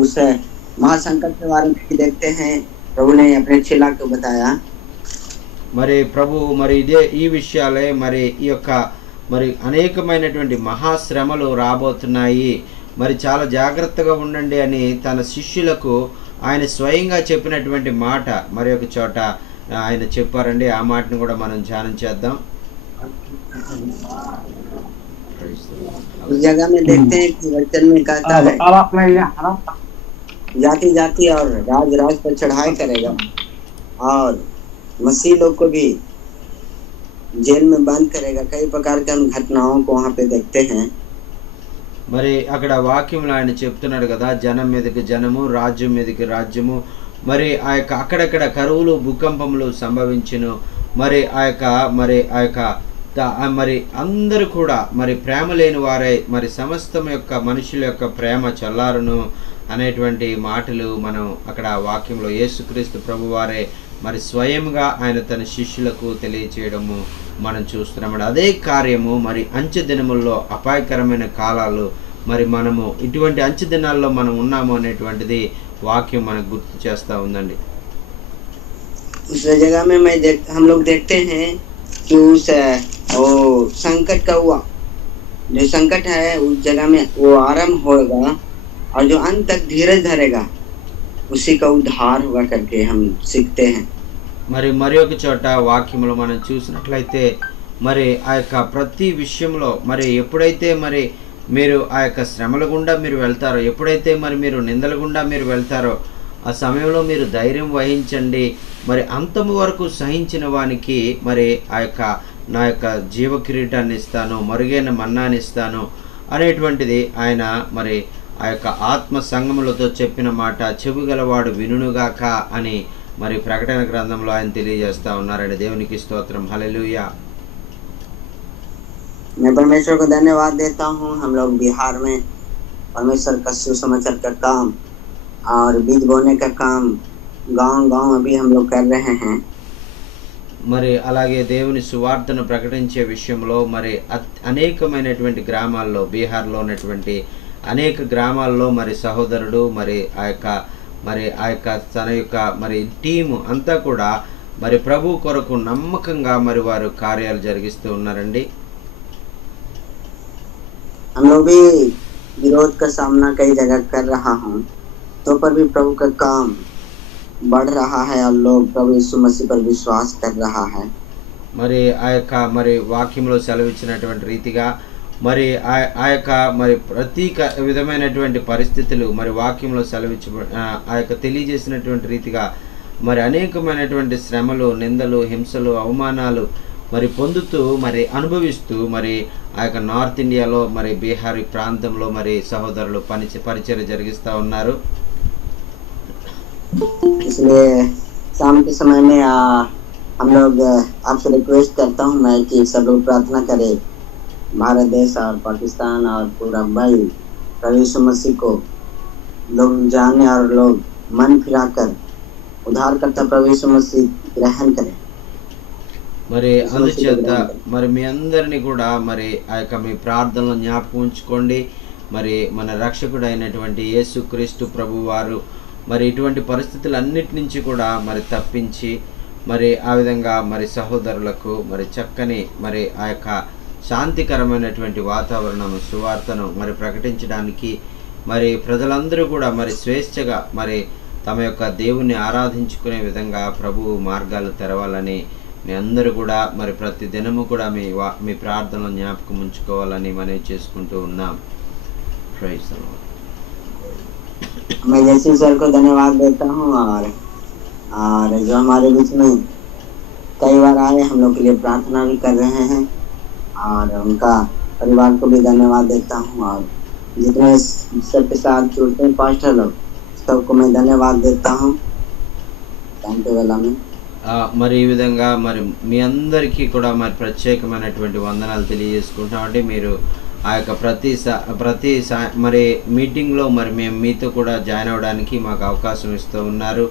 उस महासंकट के बारे में देखते हैं, प्रभु ने अपने चेला को बताया। మరి ప్రభు మరి ఇదే ఈ విషయాలే మరి ఈ యొక్క మరి అనేకమైనటువంటి మహాశ్రమలు రాబోతున్నాయి, మరి చాలా జాగ్రత్తగా ఉండండి అని తన శిష్యులకు ఆయన స్వయంగా చెప్పినటువంటి మాట మరి ఒక చోట ఆయన చెప్పారండి. ఆ మాటను కూడా మనం ధ్యానం చేద్దాం. उस जगह में देखते हैं कि वचन में कहता है जाति जाति और राज राज पर चढ़ाई करेगा और मसीह लोग को भी जेल में बंद करेगा। कई प्रकार के हम घटनाओं को वहाँ पे देखते हैं। మరి అక్కడ వాక్యంలో ఆయన చెప్తున్నాడు కదా, జనం మీదకి జనము, రాజ్యం మీదకి రాజ్యము, మరి ఆ యొక్క అక్కడక్కడ కరువులు భూకంపములు సంభవించును. మరి ఆ యొక్క మరి అందరూ కూడా మరి ప్రేమ లేని వారై మరి సమస్తం యొక్క మనుషుల యొక్క ప్రేమ చల్లారును అనేటువంటి మాటలు మనం అక్కడ వాక్యంలో యేసుక్రీస్తు ప్రభు వారే మరి స్వయంగా ఆయన తన శిష్యులకు తెలియచేయడము మనం చూస్తున్నాం. అదే కార్యము మరి అంచె దినముల్లో అపాయకరమైన కాలాలు మరి మనము ఇటువంటి అంచె దినాల్లో మనం ఉన్నాము అనేటువంటిది వాక్యం మనకు గుర్తు చేస్తూ ఉందండి. उस जगह में हम लोग देखते हैं कि उस संकट का हुआ जो संकट है उस जगह में वो आरंभ होगा और जो अंत तक धीरज धरेगा उसी का उद्धार होगा करके हम सीखते हैं। మరి ఒక చోట వాక్యంలో మనం చూసినట్లయితే మరి ఆ యొక్క ప్రతి విషయంలో మరి ఎప్పుడైతే మరి మీరు ఆ యొక్క శ్రమల గుండా మీరు వెళ్తారో, ఎప్పుడైతే మరి మీరు నిందల గుండా మీరు వెళ్తారో ఆ సమయంలో మీరు ధైర్యం వహించండి. మరి అంతము వరకు సహించిన వానికి మరి ఆ యొక్క నా యొక్క జీవ కిరీటాన్ని ఇస్తాను, మరుగైన మన్నాని ఇస్తాను అనేటువంటిది ఆయన మరి ఆ యొక్క ఆత్మ సంగములతో చెప్పిన మాట చెవిగలవాడు వినుగాక అని మరి ప్రకటన గ్రంథంలో ఆయన తెలియజేస్తా ఉన్నారండి. దేవునికి స్తోత్రం. హల్లెలూయా. मैं परमेश्वर को धन्यवाद देता हूँ। हम लोग बिहार में परमेश्वर का सुसमाचार का काम और बीज बोने का काम गांव अभी हम लोग कर रहे हैं। మరి అలాగే దేవుని సువార్తను ప్రకటించే విషయంలో మరి అనేకమైనటువంటి గ్రామాల్లో, బీహార్లో ఉన్నటువంటి అనేక గ్రామాల్లో మరి సహోదరుడు మరి ఆ యొక్క తన యొక్క మరి టీము అంతా కూడా మరి ప్రభు కొరకు నమ్మకంగా మరి వారు కార్యాలు జరిగిస్తూ ఉన్నారండి. हम लोग भी विरोध का सामना कई जगह कर रहा हूँ, तो पर भी प्रभु का काम बढ़ रहा है और लोग प्रभु यीशु मसीह पर विश्वास कर रहा है। మరి ఆ యొక్క మరి వాక్యంలో సెలవిచ్చినటువంటి రీతిగా మరి ఆ యొక్క మరి ప్రతి విధమైనటువంటి పరిస్థితులు మరి వాక్యంలో ఆ యొక్క తెలియజేసినటువంటి రీతిగా మరి అనేకమైనటువంటి శ్రమలు, నిందలు, హింసలు, అవమానాలు మరి పొందుతూ మరి అనుభవిస్తూ మరి ఆ యొక్క నార్త్ ఇండియాలో మరి బీహార్ ప్రాంతంలో మరి సహోదరులు పరిచర్య జరిగిస్తూ ఉన్నారు। इसलिए शाम के समय में हम लोग आपसे रिक्वेस्ट करता हूँ मैं कि सब लोग प्रार्थना करें, भारत देश और पाकिस्तान और पूरा भाई प्रभु यीशु मसीह को लोग जाने और लोग मन फिराकर उद्धारकर्ता प्रभु यीशु मसीह ग्रहण करें। మరి అందుచేత మరి మీ అందరినీ కూడా మరి ఆ యొక్క మీ ప్రార్థనలో జ్ఞాపకం ఉంచుకోండి। మరి మన రక్షకుడు అయినటువంటి యేసుక్రీస్తు ప్రభు వారు మరి ఇటువంటి పరిస్థితులన్నిటి నుంచి కూడా మరి తప్పించి మరి ఆ విధంగా మరి సహోదరులకు మరి చక్కని మరి ఆ యొక్క శాంతికరమైనటువంటి వాతావరణం సువార్తను మరి ప్రకటించడానికి మరి ప్రజలందరూ కూడా మరి స్వేచ్ఛగా మరి తమ యొక్క దేవుని ఆరాధించుకునే విధంగా ప్రభువు మార్గాలు తెరవాలని మీ అందరూ కూడా మరి ప్రతి దినము కూడా మీ ప్రార్థనలో జ్ఞాపకం ఉంచుకోవాలని మనవి చేసుకుంటూ ఉన్నాం। Praise the Lord. मैं जैसी सर को धन्यवाद देता हूँ और जो हमारे बीच में कई बार आए, हम लोग के लिए प्रार्थना भी कर रहे हैं और उनका परिवार को भी धन्यवाद देता हूँ और जितने सबके साथ जुड़ते हैं पास्टर लोग सबको मैं धन्यवाद देता हूँ। थैंक यू वेला में మరి ఈ విధంగా మరి మీ అందరికీ కూడా మరి ప్రత్యేకమైనటువంటి వందనాలు తెలియజేసుకుంటామండి। మీరు ఆ యొక్క ప్రతి మరి మీటింగ్లో మరి మేము మీతో కూడా జాయిన్ అవ్వడానికి మాకు అవకాశం ఇస్తూ ఉన్నారు।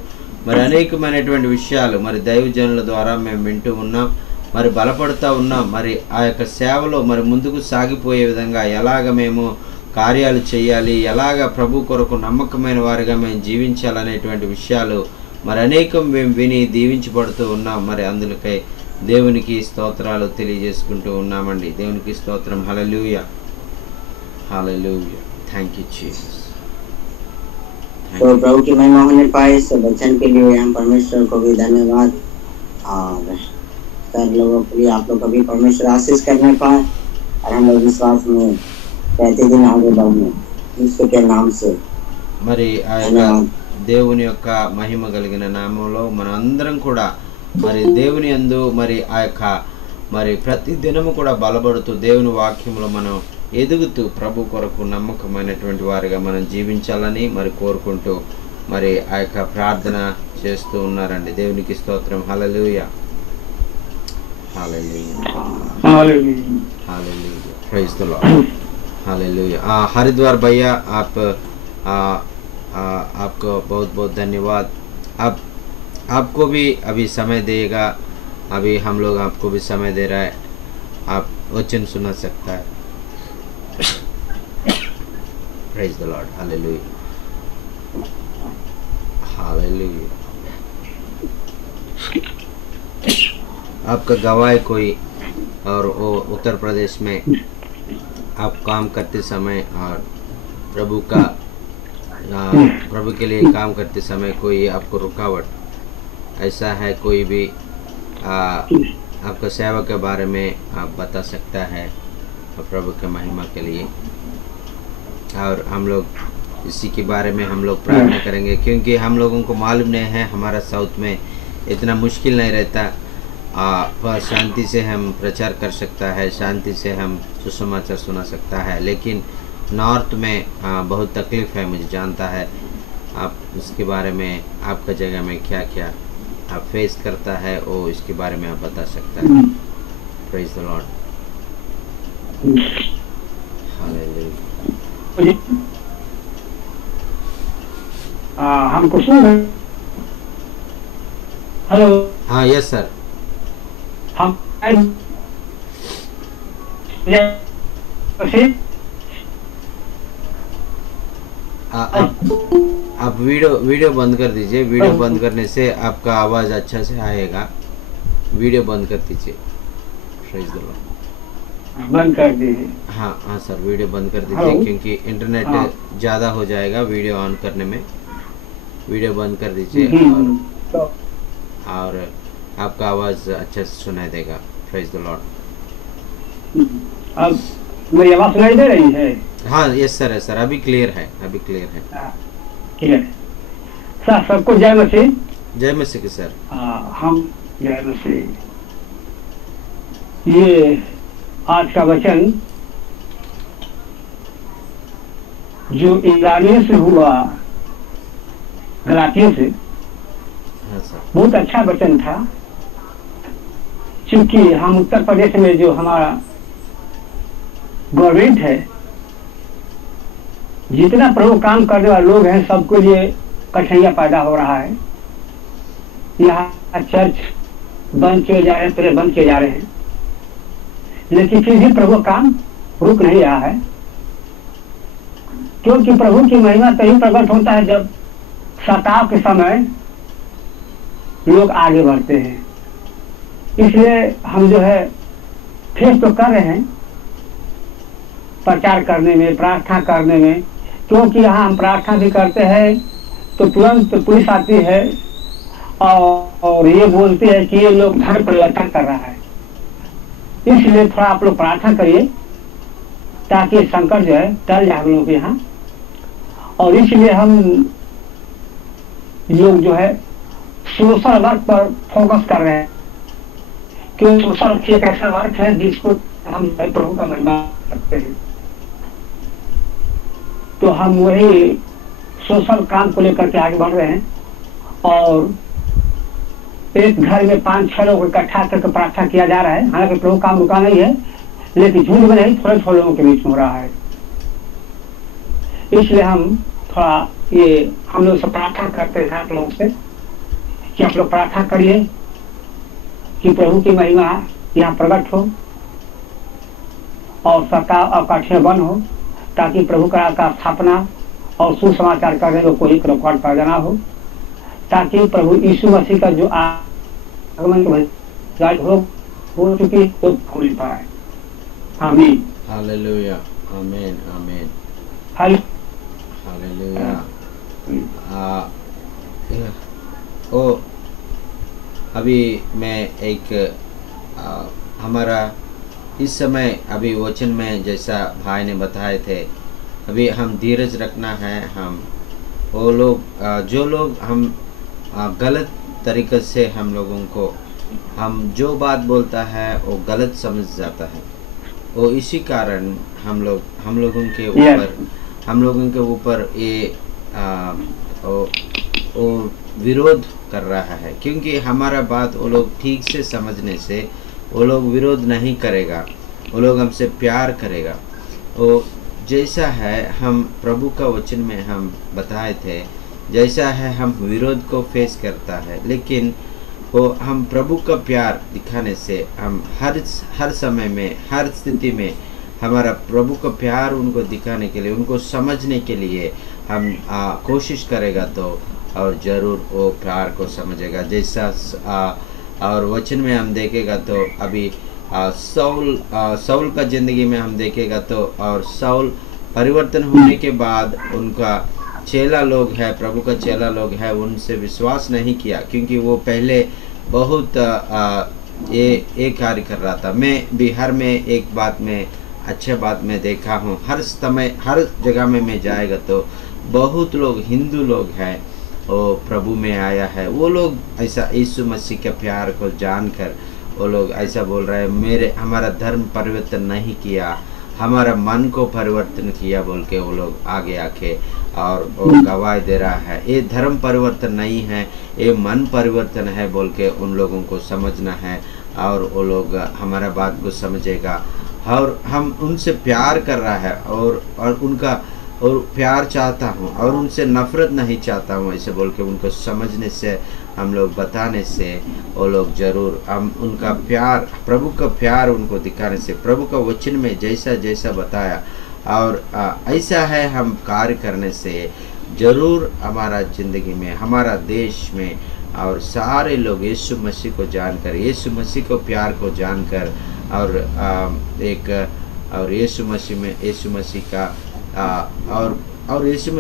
మరి అనేకమైనటువంటి విషయాలు మరి దైవజనుల ద్వారా మేము వింటూ ఉన్నాం, మరి బలపడుతూ ఉన్నాం। మరి ఆ యొక్క సేవలో మరి ముందుకు సాగిపోయే విధంగా ఎలాగ మేము కార్యాలు చేయాలి, ఎలాగ ప్రభు కొరకు నమ్మకమైన వారిగా మేము జీవించాలనేటువంటి విషయాలు మరి అనేకం మేము విని దీవించబడుతూ ఉన్నాం। మరి అందులకై దేవునికి స్తోత్రాలు తెలియజేసుకుంటూ ఉన్నామండి। దేవునికి స్తోత్రం। హల్లెలూయా, హల్లెలూయా। Thank you Jesus. तो प्रभु की महिमा होने पाए इस वचन के लिए हम परमेश्वर को भी धन्यवाद और सब लोगों के लिए आप लोग को भी परमेश्वर आशीष करने पाए और हम लोग विश्वास में प्रतिदिन आगे बढ़ने यीशु के नाम से। మరి ఆ యొక్క దేవుని యొక్క మహిమ కలిగిన నామంలో మన అందరం కూడా మరి దేవుని యందు మరి ఆ యొక్క మరి ప్రతి దినము కూడా బలపడుతూ దేవుని వాక్యంలో మనం ఎదుగుతూ ప్రభు కొరకు నమ్మకమైనటువంటి వారిగా మనం జీవించాలని మరి కోరుకుంటూ మరి ఆ యొక్క ప్రార్థన చేస్తూ ఉన్నారండి। దేవునికి స్తోత్రం। హల్లెలూయా, hallelujah, hallelujah. Praise the Lord. Hallelujah. Haridwar भैया आपको बहुत बहुत धन्यवाद। आपको भी अभी समय देगा, अभी हम लोग आपको भी समय दे रहा है, आप वचन सुना सकता है। Praise the Lord. Hallelujah, hallelujah. आपका गवाह कोई और वो उत्तर प्रदेश में आप काम करते समय और प्रभु के लिए काम करते समय कोई आपको रुकावट ऐसा है, कोई भी आपका सेवा के बारे में आप बता सकता है प्रभु के महिमा के लिए, और हम लोग इसी के बारे में हम लोग प्रार्थना करेंगे, क्योंकि हम लोगों को मालूम नहीं है, हमारा साउथ में इतना मुश्किल नहीं रहता, शांति से हम प्रचार कर सकता है, शांति से हम सुसमाचार सुना सकता है, लेकिन नॉर्थ में बहुत तकलीफ है, मुझे जानता है। आप इसके बारे में आपका जगह में क्या क्या आप फेस करता है वो इसके बारे में आप बता सकता है। Praise the Lord. हालेलुया। हमको सुन। हेलो। हाँ, यस सर। हम आप वीडियो बंद कर दीजिए। वीडियो बंद करने से आपका आवाज़ अच्छा से आएगा। वीडियो बंद कर दीजिए। Praise the Lord. बंद कर दीजिए। हाँ हाँ सर, वीडियो बंद कर हेलो। दीजिए क्योंकि इंटरनेट हाँ। ज़्यादा हो जाएगा वीडियो ऑन करने में। वीडियो बंद कर दीजिए जी तो और आपका आवाज़ अच्छे से सुनाई देगा। Praise the Lord. अब मेरी आवाज़ सुनाई दे रही है? हाँ यस सर, है सर, अभी क्लियर है, अभी क्लियर है। ठीक है सर, सबको जय मसीह। जय मसीह की सर। हम जय मसीह। ये आज का वचन जो इब्रानियों से हुआ, गलातियों से, हाँ सर। बहुत अच्छा वचन था। क्योंकि हम उत्तर प्रदेश में जो हमारा गवर्नमेंट है, जितना प्रभु काम करने वाले लोग हैं, सबके लिए कठिनाइयां पैदा हो रहा है। यहाँ चर्च बंद किए जा रहे हैं, पूरे बंद किए जा रहे हैं, लेकिन फिर भी प्रभु काम रुक नहीं रहा है। क्योंकि प्रभु की महिमा तभी प्रकट होता है जब सताव के समय लोग आगे बढ़ते हैं। इसलिए हम जो है फेस तो कर रहे हैं प्रचार करने में, प्रार्थना करने में। क्योंकि यहाँ हम प्रार्थना भी करते हैं तो तुरंत पुलिस आती है और ये बोलती है कि ये लोग धर्म परिवर्तन कर रहा है। इसलिए थोड़ा आप लोग प्रार्थना करिए ताकि संकट जो है टल जाए हम लोग के यहाँ। और इसलिए हम लोग जो है सोशल वर्क पर फोकस कर रहे हैं, क्योंकि सोशल वर्क एक ऐसा वर्क है जिसको हम प्रभु का महिमा करते हैं। तो हम वही सोशल काम को लेकर के आगे बढ़ रहे हैं और एक घर में 5-6 लोग इकट्ठा करके प्रार्थना किया जा रहा है। हालांकि प्रभु काम रुका नहीं है, लेकिन झूठ में नहीं, थोड़े थोड़े लोगों के बीच में हो रहा है। इसलिए हम थोड़ा ये हम लोग से प्रार्थना करते हैं आप लोगों से कि आप लोग प्रार्थना करिए कि प्रभु की महिमा यहाँ प्रकट हो और सताव और कठिनाई बंद हो, ताकि प्रभु का स्थापना और सुसमाचार करने में कोई रुकावट पैदा ना हो, ताकि प्रभु यीशु मसीह का जो आगमन हो चुकी तो भूल पाए। आमीन। हालेलुया। आमीन आमीन। हालेलुया। ओ अभी मैं एक हमारा इस समय अभी वचन में जैसा भाई ने बताए थे, अभी हम धीरज रखना है। हम वो लोग जो लोग हम गलत तरीके से हम लोगों को हम जो बात बोलता है वो गलत समझ जाता है, वो इसी कारण हम लोगों के ऊपर ये वो विरोध कर रहा है। क्योंकि हमारा बात वो लोग ठीक से समझने से वो लोग विरोध नहीं करेगा, वो लोग हमसे प्यार करेगा। वो जैसा है हम प्रभु का वचन में हम बताए थे, जैसा है हम विरोध को फेस करता है, लेकिन वो हम प्रभु का प्यार दिखाने से हम हर समय में, हर स्थिति में हमारा प्रभु का प्यार उनको दिखाने के लिए, उनको समझने के लिए हम कोशिश करेगा तो और ज़रूर वो प्यार को समझेगा। जैसा और वचन में हम देखेगा तो अभी साउल का ज़िंदगी में हम देखेगा तो, और साउल परिवर्तन होने के बाद उनका चेला लोग है, प्रभु का चेला लोग है, उनसे विश्वास नहीं किया क्योंकि वो पहले बहुत ये कार्य कर रहा था। मैं बिहार में एक बात में अच्छे बात में देखा हूँ, हर समय हर जगह में मैं जाएगा तो बहुत लोग हिंदू लोग हैं वो प्रभु में आया है। वो लोग ऐसा यीशु मसीह के प्यार को जानकर वो लोग ऐसा बोल रहे हैं, हमारा धर्म परिवर्तन नहीं किया, हमारा मन को परिवर्तन किया बोल के वो लोग आगे आके और वो गवाही दे रहा है। ये धर्म परिवर्तन नहीं है, ये मन परिवर्तन है बोल के उन लोगों को समझना है और वो लोग हमारा बात को समझेगा। और हम उनसे प्यार कर रहा है और उनका और प्यार चाहता हूँ और उनसे नफरत नहीं चाहता हूँ ऐसे बोल के उनको समझने से, हम लोग बताने से वो लोग ज़रूर हम उनका प्यार, प्रभु का प्यार उनको दिखाने से, प्रभु का वचन में जैसा जैसा बताया और ऐसा है हम कार्य करने से ज़रूर हमारा ज़िंदगी में, हमारा देश में और सारे लोग यीशु मसीह को जानकर, यीशु मसीह को प्यार को जानकर और एक और यीशु मसीह में यीशु मसीह का और यीशु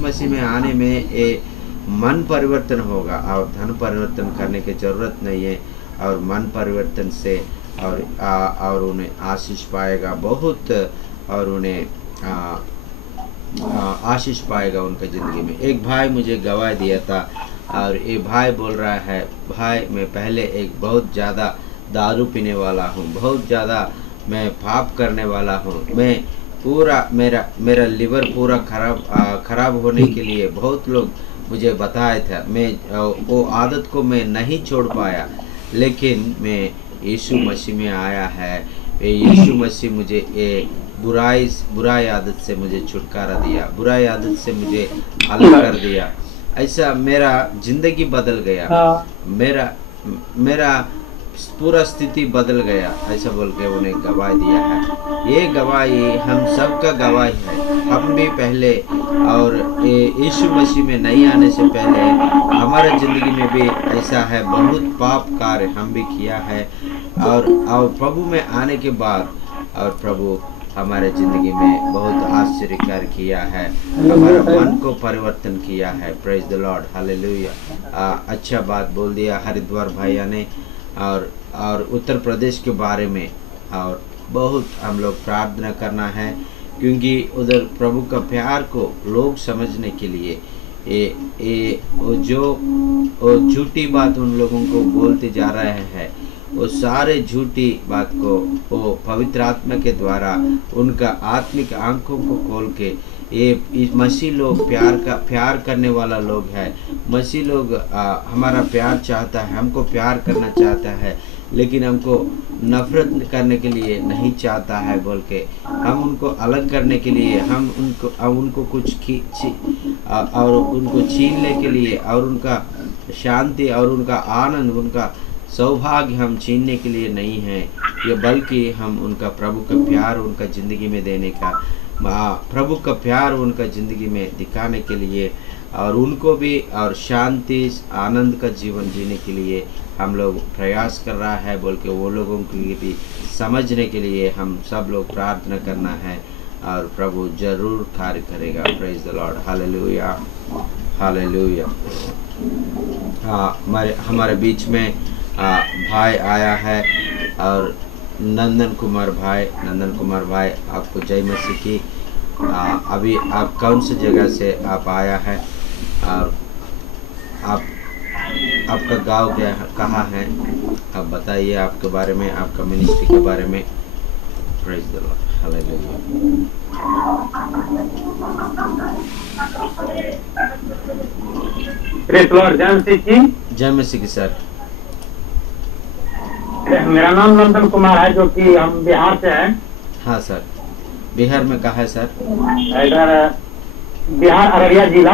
मसीह में आने में मन परिवर्तन होगा और धन परिवर्तन करने की ज़रूरत नहीं है, और मन परिवर्तन से और उन्हें आशीष पाएगा बहुत, और उन्हें आशीष पाएगा उनका ज़िंदगी में। एक भाई मुझे गवाही दिया था, और ये भाई बोल रहा है, भाई मैं पहले एक बहुत ज़्यादा दारू पीने वाला हूँ, बहुत ज़्यादा मैं पाप करने वाला हूँ, मैं पूरा मेरा लिवर पूरा खराब होने के लिए बहुत लोग मुझे बताया था, मैं वो आदत को मैं नहीं छोड़ पाया, लेकिन मैं यीशु मसीह में आया है। यीशु मसीह मुझे ये बुराई आदत से मुझे छुटकारा दिया, बुराई आदत से मुझे अलग कर दिया। ऐसा मेरा जिंदगी बदल गया, मेरा पूरा स्थिति बदल गया, ऐसा बोल के उन्हें गवाही दिया है। ये गवाही हम सबका गवाही है। हम भी पहले और यीशु मसीह में नहीं आने से पहले हमारे ज़िंदगी में भी ऐसा है, बहुत पाप कार्य हम भी किया है, और प्रभु में आने के बाद और प्रभु हमारे ज़िंदगी में बहुत आश्चर्य कार्य किया है, हमारा मन को परिवर्तन किया है। Praise the Lord, hallelujah. अच्छा बात बोल दिया हरिद्वार भैया ने, और उत्तर प्रदेश के बारे में, और बहुत हम लोग प्रार्थना करना है, क्योंकि उधर प्रभु का प्यार को लोग समझने के लिए वो झूठी बात उन लोगों को बोलते जा रहे हैं, वो सारे झूठी बात को वो पवित्र आत्मा के द्वारा उनका आत्मिक आंखों को खोल के ये मसीह लोग प्यार करने वाला लोग है। मसीह लोग हमारा प्यार चाहता है, हमको प्यार करना चाहता है, लेकिन हमको नफरत करने के लिए नहीं चाहता है बोल के, हम उनको अलग करने के लिए, हम उनको कुछ और उनको छीनने के लिए, और उनका शांति और उनका आनंद, उनका सौभाग्य हम छीनने के लिए नहीं है, ये बल्कि हम उनका प्रभु का प्यार उनका ज़िंदगी में देने का, प्रभु का प्यार उनका ज़िंदगी में दिखाने के लिए, और उनको भी और शांति आनंद का जीवन जीने के लिए हम लोग प्रयास कर रहा है बोल के वो लोगों को भी समझने के लिए हम सब लोग प्रार्थना करना है, और प्रभु जरूर कार्य करेगा। Praise the Lord, hallelujah, hallelujah. हमारे बीच में भाई आया है, और नंदन कुमार भाई आपको जय मसीह की। अभी आप कौन सी जगह से आप आया है, और आपका गांव कहाँ है, आप बताइए आपके बारे में, आपका मिनिस्ट्री के बारे में। Praise the Lord, hallelujah. Praise the Lord, जय मसीह की। जय मसीह की सर। मेरा नाम नंदन कुमार है, जो कि हम बिहार से हैं। हाँ सर, बिहार में कहाँ है सर? इधर बिहार अररिया जिला,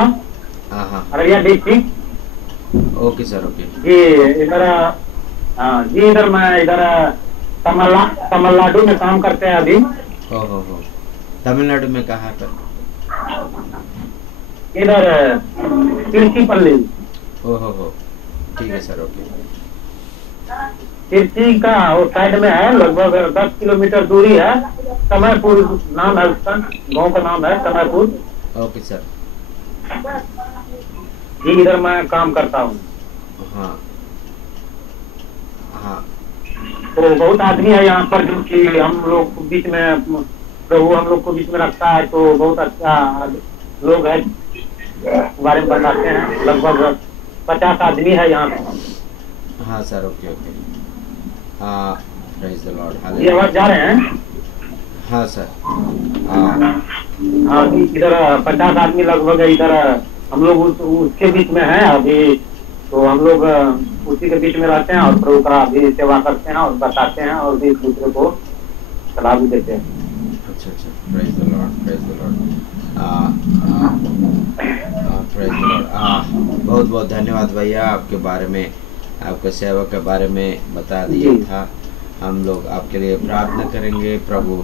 हाँ, Araria district. Okay sir, okay ji. इधर मैं तमिलनाडु में काम करते हैं अभी। हो तमिलनाडु में कहाँ पर? इधर तिरुचिपल्ली। हो ठीक है सर, ओके। तिरची का वो साइड में है, लगभग 10 किलोमीटर दूरी है। समयपुर नाम है उसका, गांव का नाम है समयपुर। ओके सर जी, इधर मैं काम करता हूँ। हाँ, तो बहुत आदमी है यहाँ पर, जो कि हम लोग को बीच में, प्रभु हम लोग को बीच में रखता है, तो बहुत अच्छा लोग है, बारे में बताते हैं। लगभग 50 आदमी है यहाँ पे। हाँ sir, okay. Praise the Lord, ये हालेलुया। आवाज जा रहे हैं? हाँ सर। हाँ, इधर 50 आदमी लगभग इधर हम लोग उसके बीच में हैं अभी। तो हम लोग उसी के बीच में रहते हैं, और प्रभु का भी सेवा करते हैं, और बताते हैं, और भी एक दूसरे को सलाह भी देते हैं। अच्छा, praise the Lord, praise the Lord, praise the Lord. बहुत बहुत धन्यवाद भैया, आपके बारे में, आपका सेवा के बारे में बता दिया था। हम लोग आपके लिए प्रार्थना करेंगे, प्रभु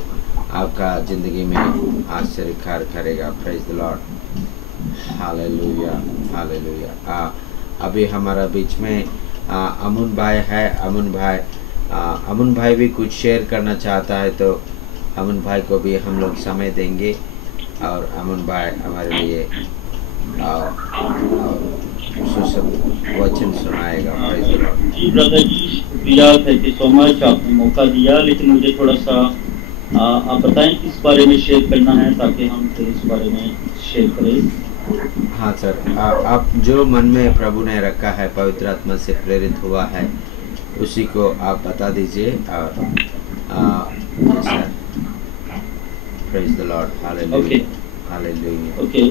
आपका ज़िंदगी में आश्चर्य कार्य करेगा। Praise the Lord, hallelujah, hallelujah. अभी हमारा बीच में अमन भाई है। अमन भाई अमन भाई भी कुछ शेयर करना चाहता है तो अमन भाई को भी हम लोग समय देंगे और अमन भाई हमारे लिए वचन सुनाएगा। जी ब्रदर जी, शुक्रिया, थैंक यू सो मच, आपने मौका दिया। लेकिन मुझे थोड़ा सा आप बताएं किस बारे में शेयर करना है ताकि हम फिर इस बारे में शेयर करें। हाँ सर, आप जो मन में प्रभु ने रखा है, पवित्र आत्मा से प्रेरित हुआ है, उसी को आप बता दीजिए। और praise the Lord, hallelujah, hallelujah. Okay,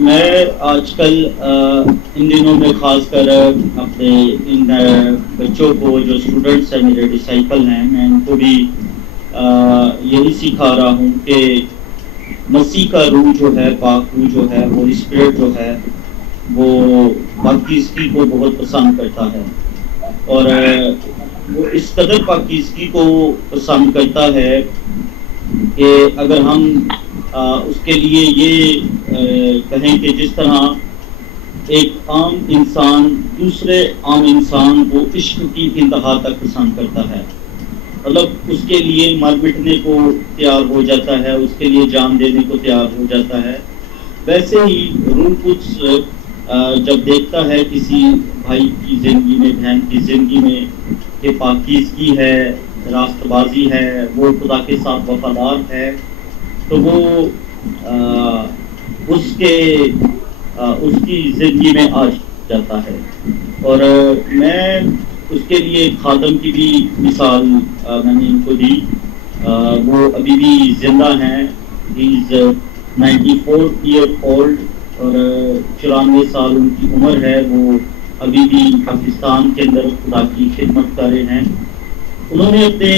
मैं आजकल इन दिनों में खासकर अपने इन बच्चों को, जो स्टूडेंट्स हैं, मेरे डिसाइपल हैं, मैं उनको भी यही सिखा रहा हूँ कि मसीह का रूह जो है, पाक रूह जो है, होली स्पिरिट जो है, वो पाकीज़गी को बहुत पसंद करता है। और वो इस कदर पाकीज़गी को पसंद करता है कि अगर हम उसके लिए ये कहें कि जिस तरह एक आम इंसान दूसरे आम इंसान को इश्क की इंतहा तक पसंद करता है, मतलब उसके लिए मर मिटने को तैयार हो जाता है, उसके लिए जान देने को तैयार हो जाता है, वैसे ही रूह कुछ जब देखता है किसी भाई की ज़िंदगी में, बहन की ज़िंदगी में कि पाकीज़गी है, रास्तबाजी है, वो खुदा के साथ वफादार है, तो वो उसकी ज़िंदगी में आ जाता है। और मैं उसके लिए खादम की भी मिसाल मैंने इनको दी। वो अभी भी जिंदा हैं, ही इज़ 94 ईयर ओल्ड और 94 साल उनकी उम्र है। वो अभी भी पाकिस्तान के अंदर खुदा की खिदमत कर रहे हैं। उन्होंने अपने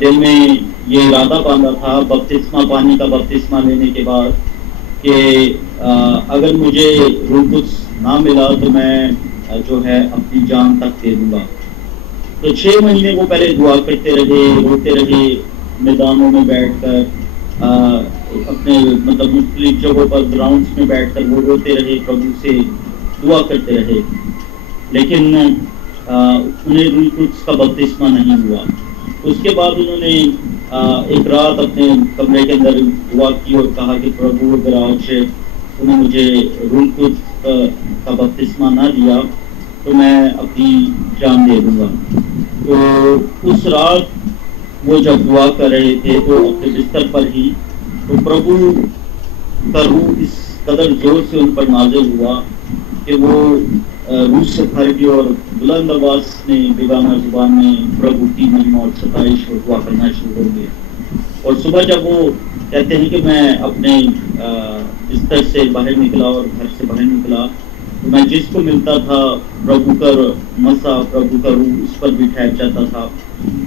दिल में ये इरादा बांधा था बपतिस्मा, पानी का बपतिस्मा लेने के बाद कि अगर मुझे रूह कुद्स ना मिला तो मैं जो है अपनी जान तक दे दूंगा। तो 6 महीने वो पहले दुआ करते रहे, रोते रहे, मैदानों में बैठकर, अपने मतलब मुख्तलिफ जगहों पर ग्राउंड्स में बैठकर वो रोते रहे, प्रभु से दुआ करते रहे, लेकिन उन्हें रूह कुद्स का बपतिस्मा नहीं हुआ। उसके बाद उन्होंने एक रात अपने कमरे के अंदर दुआ की और कहा कि प्रभु अगर आज उन्होंने मुझे रूह कुद्स का बपतिस्मा ना दिया तो मैं अपनी जान दे दूंगा। तो उस रात वो जब दुआ कर रहे थे तो अपने बिस्तर पर ही तो प्रभु का रूह इस कदर जोर से उन पर नाज़िल हुआ कि वो रूह से भर गए और बुलंद आवाज में बेगाना जुबान में प्रभु की महिमा और सताइश और दुआ करना शुरू हो गए। और सुबह जब वो कहते हैं कि मैं अपने बिस्तर से बाहर निकला और घर से बाहर निकला तो मैं जिसको मिलता था प्रभु का मसा, प्रभु का रूह उस पर भी ठहर जाता था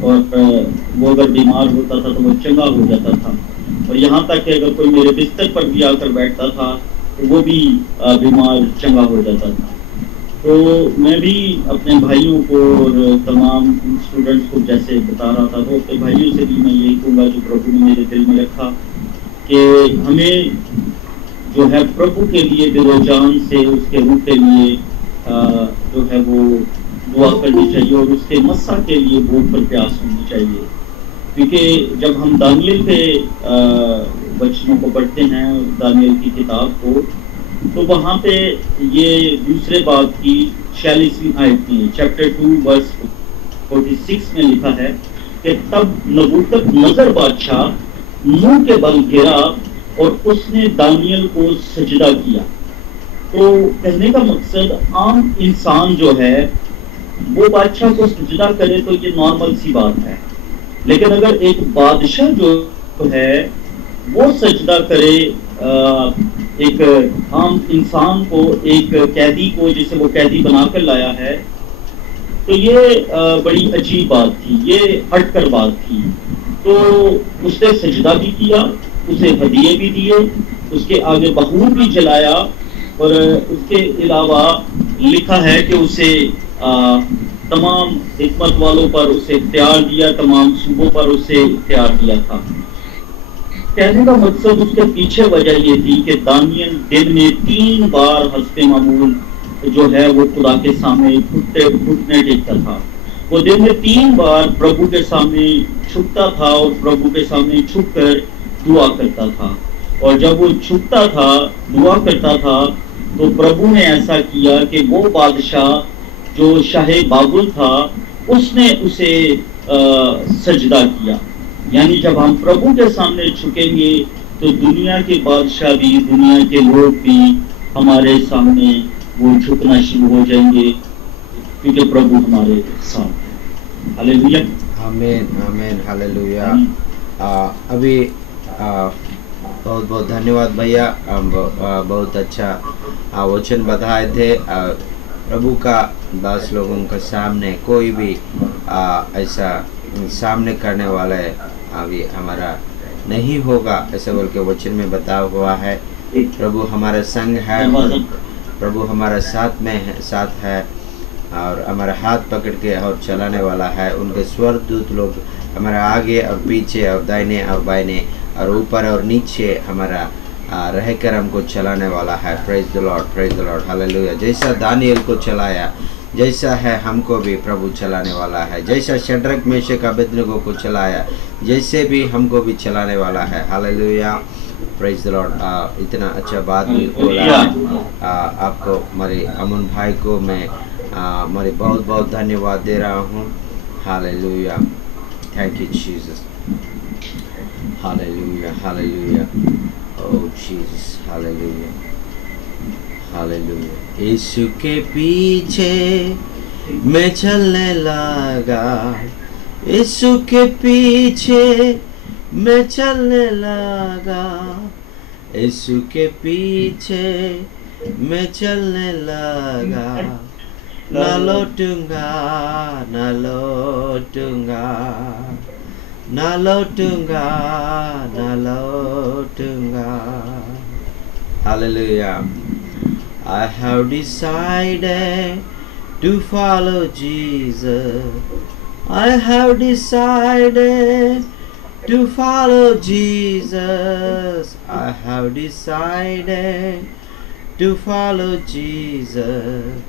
और वो अगर बीमार होता था तो वो चंगा हो जाता था। और यहाँ तक कि अगर कोई मेरे बिस्तर पर भी आकर बैठता था तो वो भी बीमार चंगा हो जाता था। तो मैं भी अपने भाइयों को और तमाम स्टूडेंट्स को जैसे बता रहा था, तो अपने भाइयों से भी मैं यही कहूँगा जो प्रभु ने मेरे दिल में रखा कि हमें जो है प्रभु के लिए दिलो-जान से उसके रूह के लिए जो है वो दुआ करनी चाहिए और उसके मस्सा के लिए भूख पर प्यास होनी चाहिए। क्योंकि जब हम दानियल के वचनों को पढ़ते हैं, दानियल की किताब को, तो वहाँ पे ये दूसरे बाब की 46वीं आयत में चैप्टर 2 वर्स 46 में लिखा है कि तब नबूकदनेस्सर बादशाह मुंह के बल गिरा और उसने दानियल को सजदा किया। तो कहने का मकसद आम इंसान जो है वो बादशाह को सजदा करे तो ये नॉर्मल सी बात है, लेकिन अगर एक बादशाह जो है वो सजदा करे एक आम इंसान को, एक कैदी को जिसे वो कैदी बनाकर लाया है, तो ये बड़ी अजीब बात थी, ये हटकर बात थी। तो उसने सजदा भी किया, उसे हदिये भी दिए, उसके आगे बखूर भी जलाया और उसके अलावा लिखा है कि उसे तमाम हिकमत वालों पर उसे इख्तियार दिया, तमाम सूबों पर उसे इख्तियार दिया था। कहने का मकसद उसके पीछे वजह ये थी कि दानियल दिन में 3 बार हस्ते मामूल जो है वो खुदा के सामने घुटने टेकता था। वो दिन में 3 बार प्रभु के सामने झुकता था और प्रभु के सामने झुककर दुआ करता था। और जब वो झुकता था, दुआ करता था, तो प्रभु ने ऐसा किया कि वो बादशाह जो शाहे बाबुल था, उसने उसे सजदा किया। यानी जब हम प्रभु के सामने झुकेंगे तो दुनिया के बादशाह भी, दुनिया के लोग भी हमारे सामने वो झुकना शुरू हो जाएंगे, क्योंकि प्रभु हमारे साथ है। हालेलुया, आमीन, आमीन, हालेलुया। अभी बहुत बहुत धन्यवाद भैया, बहुत अच्छा वचन बताए थे। प्रभु का दास लोगों के सामने कोई भी ऐसा सामने करने वाला है अभी हमारा नहीं होगा, ऐसा बोल के वचन में बताया हुआ है। प्रभु हमारा संग है, प्रभु हमारा साथ में है, साथ है, और हमारा हाथ पकड़ के और चलाने वाला है। उनके स्वर्गदूत लोग हमारा आगे और पीछे और दाहिने और बाइने और ऊपर और नीचे हमारा रहकर हमको चलाने वाला है। Praise the Lord, praise the Lord, hallelujah. जैसा दानिएल को चलाया, जैसा है हमको भी प्रभु चलाने वाला है। जैसा शद्रक मेशक अबेदनगो को चलाया, जैसे भी हमको भी चलाने वाला है। Hallelujah, praise the Lord. इतना अच्छा बात बोला आपको, मेरे अमन भाई को मैं मेरे बहुत बहुत धन्यवाद दे रहा हूँ। Hallelujah, thank you Jesus, hallelujah, hallelujah, oh Jesus, hallelujah, hallelujah. यीशु के पीछे मैं चलने लगा, यीशु के पीछे मैं चलने लगा, यीशु के पीछे मैं चलने लगा। ना लौटूंगा, ना लौटूंगा, ना लौटूंगा, ना लौटूंगा। Hallelujah. I have decided to follow Jesus. I have decided to follow Jesus. I have decided to follow Jesus.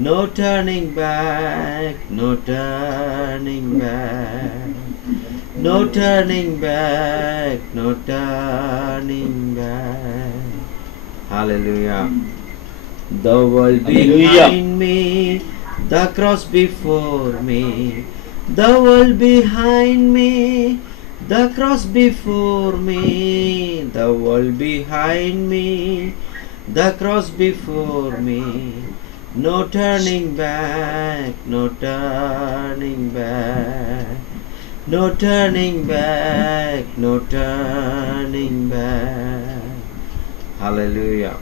No turning back, no turning back, no turning back, no turning back. Hallelujah. The world behind me, the cross before me. The world behind me, the cross before me. The world behind me, the cross before me. No turning back, no turning back, no turning back, no turning back. Hallelujah.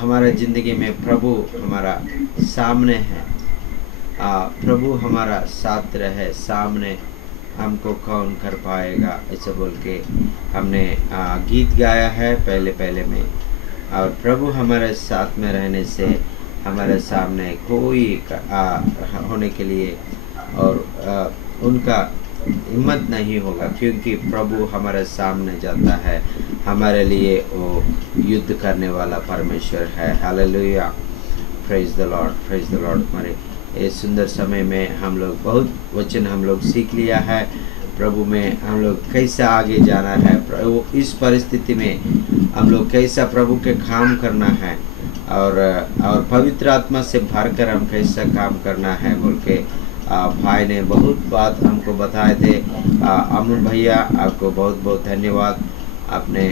हमारे ज़िंदगी में प्रभु हमारा सामने है, प्रभु हमारा साथ रहे, सामने हमको कौन कर पाएगा, ऐसा बोल के हमने गीत गाया है पहले में। और प्रभु हमारे साथ में रहने से हमारे सामने कोई होने के लिए और उनका हिम्मत नहीं होगा, क्योंकि प्रभु हमारे सामने जाता है। हमारे लिए वो युद्ध करने वाला परमेश्वर है। Hallelujah, praise the Lord, praise the Lord. हमारे इस सुंदर समय में हम लोग बहुत वचन हम लोग सीख लिया है। प्रभु में हम लोग कैसा आगे जाना है, प्रभु इस परिस्थिति में हम लोग कैसा प्रभु के काम करना है, और पवित्र आत्मा से भरकर हम कैसा काम करना है बोल के भाई ने बहुत बात हमको बताए थे। अमन भैया, आपको बहुत बहुत धन्यवाद। आपने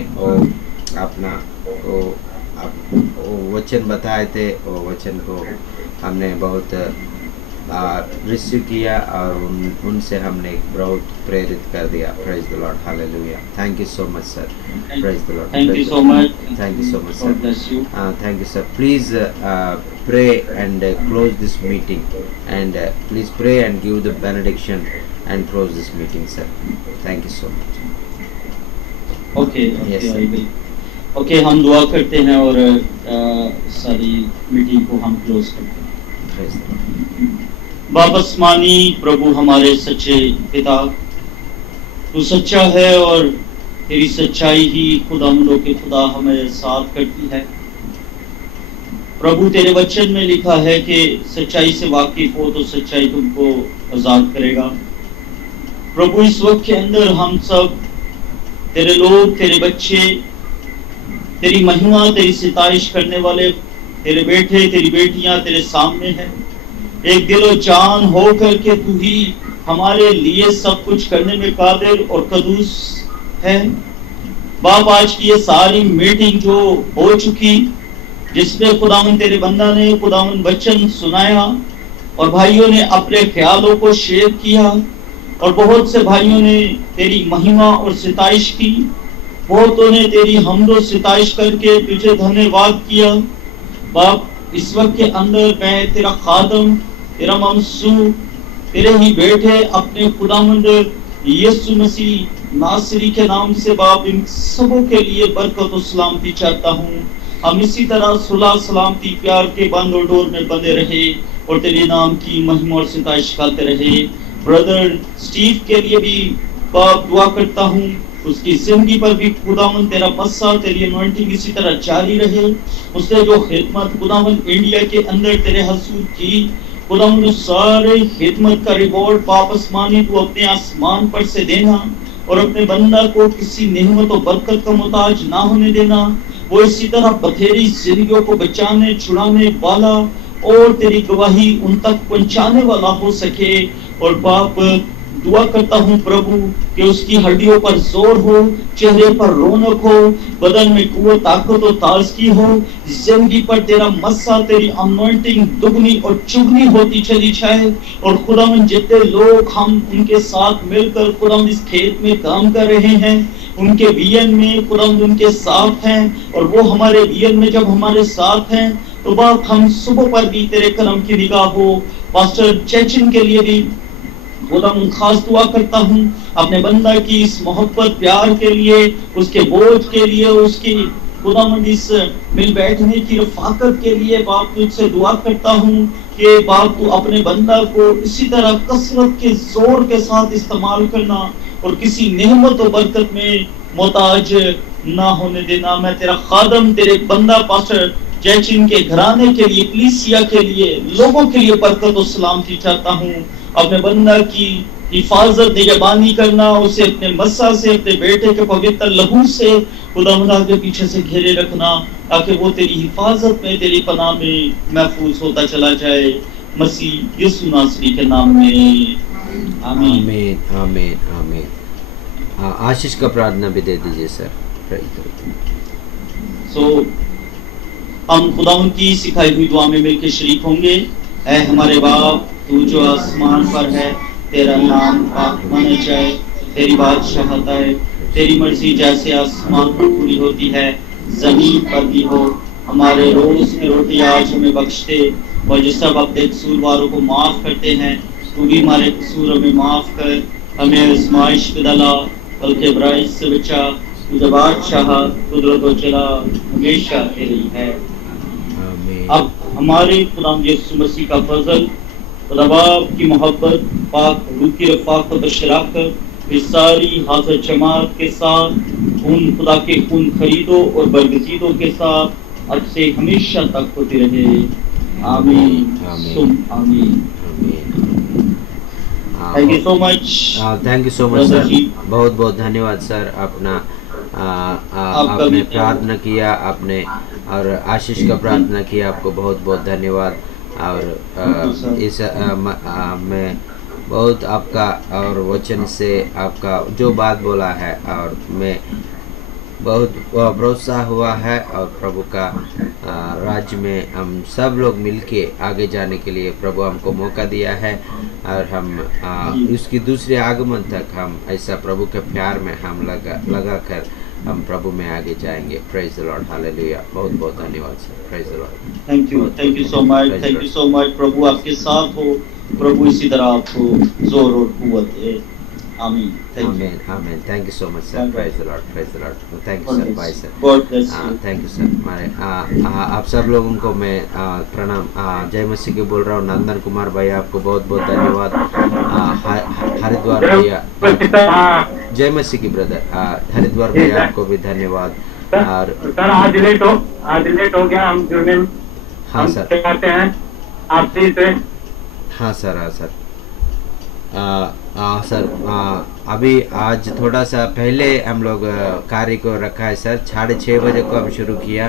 वो वचन बताए थे, वो वचन को हमने बहुत रिसीव किया और उनसे हमने बहुत प्रेरित कर दिया। Praise the Lord, hallelujah. Thank you so much sir, praise the Lord. Thank you so much, thank you so much sir, thank you sir. Please pray and close this meeting, and please pray and give the benediction and close this meeting sir. Thank you so much. Okay, Yes, sir. I will. Okay, हम दुआ करते हैं और सारी मीटिंग को हम क्लोज करते हैं। Praise the Lord. बाप आसमानी प्रभु हमारे सच्चे पिता, तू सच्चा है और तेरी सच्चाई ही खुदा हम लोग के खुदा हमें साथ करती है। प्रभु तेरे वचन में लिखा है कि सच्चाई से वाकिफ हो तो सच्चाई तुमको आजाद करेगा। प्रभु इस वक्त के अंदर हम सब तेरे लोग, तेरे बच्चे, तेरी महिमा, तेरी सितारिश करने वाले तेरे बेटे, तेरी बेटियां तेरे सामने हैं। एक दिलो जान हो करके तू ही हमारे लिए सब कुछ करने में कादिर और कदूस है। बाप, आज की ये सारी मीटिंग जो हो चुकी, जिसमें खुदावन तेरे बंदा ने खुदावन वचन सुनाया और भाइयों ने अपने ख्यालों को शेयर किया और बहुत से भाइयों ने तेरी महिमा और सितारिश की, बहुतों ने तेरी हम्दो सितारिश करके तुझे धन्यवाद किया। बाप, इस वक्त के अंदर मैं तेरा खादम, तेरा ममसू, तेरे ही बेटे अपने खुदावंद यीशु मसीह नासरी के नाम से बाप इन सबों के लिए बरकत और सलामती चाहता हूँ। हम इसी तरह सुलह सलामती प्यार के बंद और डोर में बंधे रहे और तेरे नाम की महिमा और सितारिश करते रहे। ब्रदर स्टीव के लिए भी बाप दुआ करता हूँ, उसकी जिंदगी पर भी खुदावन तेरा मस्सा, तेरी अनॉइंटिंग इसी तरह जारी रहे। उसने जो खिदमत खुदावन इंडिया के अंदर तेरे हसूल की, खुदावन सारे खिदमत का रिवॉर्ड वापस मानी तू अपने आसमान पर से देना और अपने बंदा को किसी नेमत और बरकत का मोहताज ना होने देना। वो इसी तरह बथेरी जिंदगियों को बचाने, छुड़ाने वाला और तेरी गवाही उन तक पहुंचाने वाला हो सके। और बाप, दुआ करता हूँ प्रभु कि उसकी हड्डियों पर जोर हो, चेहरे पर रौनक हो, बदन में कुव्वत, ताकत और ताजगी हो, जिंदगी पर तेरा मस्सा, तेरी अनॉइंटिंग दुगनी और चुगनी होती चली जाए। और खुदावन जितने लोग हम उनके साथ मिलकर खुदावन इस खेत में काम कर रहे हैं, उनके वियन में खुदावन उनके साथ हैं और वो हमारे वियन में जब हमारे साथ हैं तो बाप हम सुबह पर भी तेरे करम की निगाह हो। पास्टर चेचिन के लिए भी खुदावन खास दुआ करता हूँ, अपने बंदा की इस मोहब्बत प्यार के लिए, उसके बोझ के लिए, उसकी खुदावन इस मिल बैठने की रफाकत के लिए बाप तुझसे दुआ करता हूँ कि बाप तू अपने बंदा को इसी तरह कसरत के जोर के साथ इस्तेमाल करना और किसी नेमत और बरकत में मोहताज ना होने देना। मैं तेरा खादम, तेरे बंदा पास्टर जयचिन के घराने के लिए, कलीसिया के लिए, लोगों के लिए बरकत और सलामती चाहता हूँ। अपने बंदा की हिफाजत, निगहबानी करना, उसे अपने मस्सा से, अपने बेटे के पवित्र लहू से खुदावंद के पीछे से घेरे रखना ताकि वो तेरी हिफाजत में, तेरी पनाह में महफूज होता चला जाए। मसीह यीशु नासरी के नाम में आमीन आमीन आमीन आमीन। आशीष का प्रार्थना भी दे दीजिए सर। हम खुदावंद की सिखाई हुई दुआ में मिलकर शरीक होंगे। ऐ हमारे बाप, तू जो आसमान पर है, तेरा नाम पाक माना जाए, तेरी बादशाहत आए, तेरी मर्जी जैसे आसमान पर पूरी होती है जमीन पर भी हो। हमारे रोज की रोटी आज हमें बख्श दे और जिस सब अपने कसूरवारों को माफ करते हैं, तू भी हमारे कसूर हमें माफ कर। हमें आजमाइश में डाला बल्कि बुराई से बचा। तुझे बादशाह, कुदरत और जला हमेशा तेरी है। अब हमारे खुदा यीशु मसीह का फजल, खुदा बाप की मोहब्बत, पाक रूह की रफ़ाक़त और शराकत इस सारी हाज़िर जमात के साथ उन खुदा के खून खरीदो और बरगजीदों के साथ अब से हमेशा तक होती रहे। आमीन आमीन। Thank you so much. Thank you so much sir, बहुत बहुत धन्यवाद सर। अपना आपने प्रार्थना किया, आपने और आशीष का प्रार्थना किया, आपको बहुत बहुत धन्यवाद। और इस मैं बहुत आपका और वचन से आपका जो बात बोला है और मैं बहुत प्रोत्साह हुआ है और प्रभु का राज्य में हम सब लोग मिलके आगे जाने के लिए प्रभु हमको मौका दिया है और हम उसकी दूसरे आगमन तक हम ऐसा प्रभु के प्यार में हम लगा कर हम प्रभु में आगे जाएंगे। Praise the Lord, hallelujah. बहुत बहुत धन्यवाद sir. Praise the Lord. Thank you so much, thank you so much. प्रभु आपके साथ हो, प्रभु इसी तरह आपको जोर और कुव्वत दे। आमीन। आमीन आमीन। Thank you so much sir. Praise the Lord, praise the Lord. Thank you sir, bye sir. God bless you. Thank you sir. हमारे आप सब लोगों को मैं प्रणाम, जय मसीह के बोल रहा हूँ। नंदन कुमार भाई आपको बहुत बहुत धन्यवाद। हरिद्वार भैया, जय मसीह की ब्रदर। हरिद्वार भैया आपको भी धन्यवाद। और सर आज लेट हो गया हम जुड़ने में। हाँ सर, करते हैं आपसी से। हाँ सर, हाँ सर, सर अभी आज थोड़ा सा पहले हम लोग कार्य को रखा है सर, 6:30 बजे को हम शुरू किया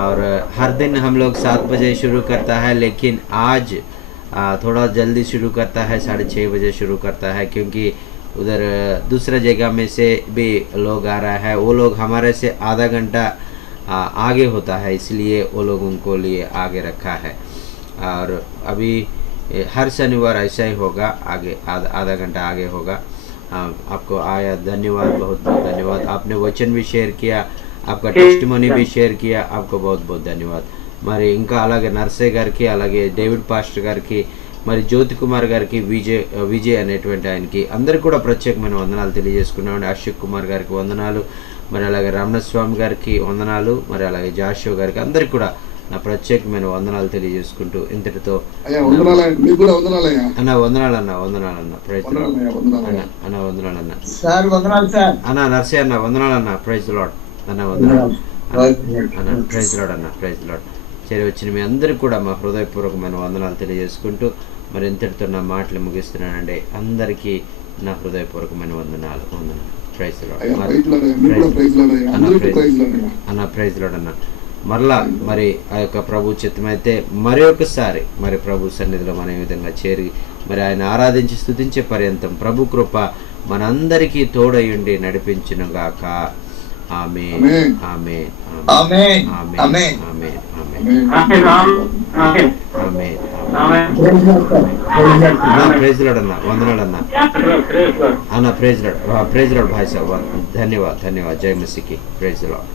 और हर दिन हम लोग 7 बजे शुरू करता है, लेकिन आज थोड़ा जल्दी शुरू करता है, 6:30 बजे शुरू करता है, क्योंकि उधर दूसरा जगह में से भी लोग आ रहा है, वो लोग हमारे से आधा घंटा आगे होता है, इसलिए वो लोगों को लिए आगे रखा है। और अभी हर शनिवार ऐसा ही होगा, आगे आधा घंटा आगे होगा। आपको आया धन्यवाद, बहुत बहुत धन्यवाद। आपने वचन भी शेयर किया, आपका टेस्टिमोनी भी शेयर किया, आपको बहुत बहुत ధన్యవాद। మరి ఇంకా అలాగే నర్సే గారికి, అలాగే డేవిడ్ పాస్టర్ గారికి, మరి జ్యోతి కుమార్ గారికి, విజయ్ అనేటువంటి ఆయనకి అందరికి కూడా ప్రత్యేకమైన వందనాలు తెలియజేసుకున్నామండి। అశోక్ కుమార్ గారికి వందనాలు, మరి అలాగే రమణస్వామి గారికి వందనాలు, మరి అలాగే జాషో గారికి అందరికి కూడా నా ప్రత్యేకమైన వందనాలు తెలియజేసుకుంటూ ఇంతటితో అన్న వందనాలన్న ప్రైజ్ అన్న వందనాలన్న అన్న నర్సే అన్న వందనాలన్న ప్రైజ్ లార్డ్ అన్న వందనాలు అన్న ప్రైజ్ లార్డ్ అన్న ప్రైజ్ లార్డ్। చేరి వచ్చిన మీ అందరికీ కూడా మా హృదయపూర్వకమైన వందనాలు తెలియజేసుకుంటూ మరి ఇంతటితో నా మాటలు ముగిస్తున్నానండి। అందరికీ నా హృదయపూర్వకమైన వందనాలు ప్రైజ్ లార్డ్ అన్న ప్రైజ్ లార్డ్ అన్న। మరలా మరి ఆ యొక్క ప్రభు చిత్తమైతే మరి ఒకసారి మరి ప్రభు సన్నిధిలో మనం ఈ విధంగా చేరి మరి ఆయన ఆరాధించి స్తుతించే పర్యంతం ప్రభు కృప మనందరికీ తోడయుండి నడిపించును గాక। ఆమేన్ ఆమేన్ ఆమేన్ ఆమేన్ ఆమేన్ ఆమేన్ ఆమేన్। ప్రైజ్ లార్డ్ అన్న వందనాలన్న అన్న ప్రైజ్ లార్డ్ భాయ్ సాబ్ ధన్యవాद। జై మసీహ్ की ప్రైజ్ లార్డ్।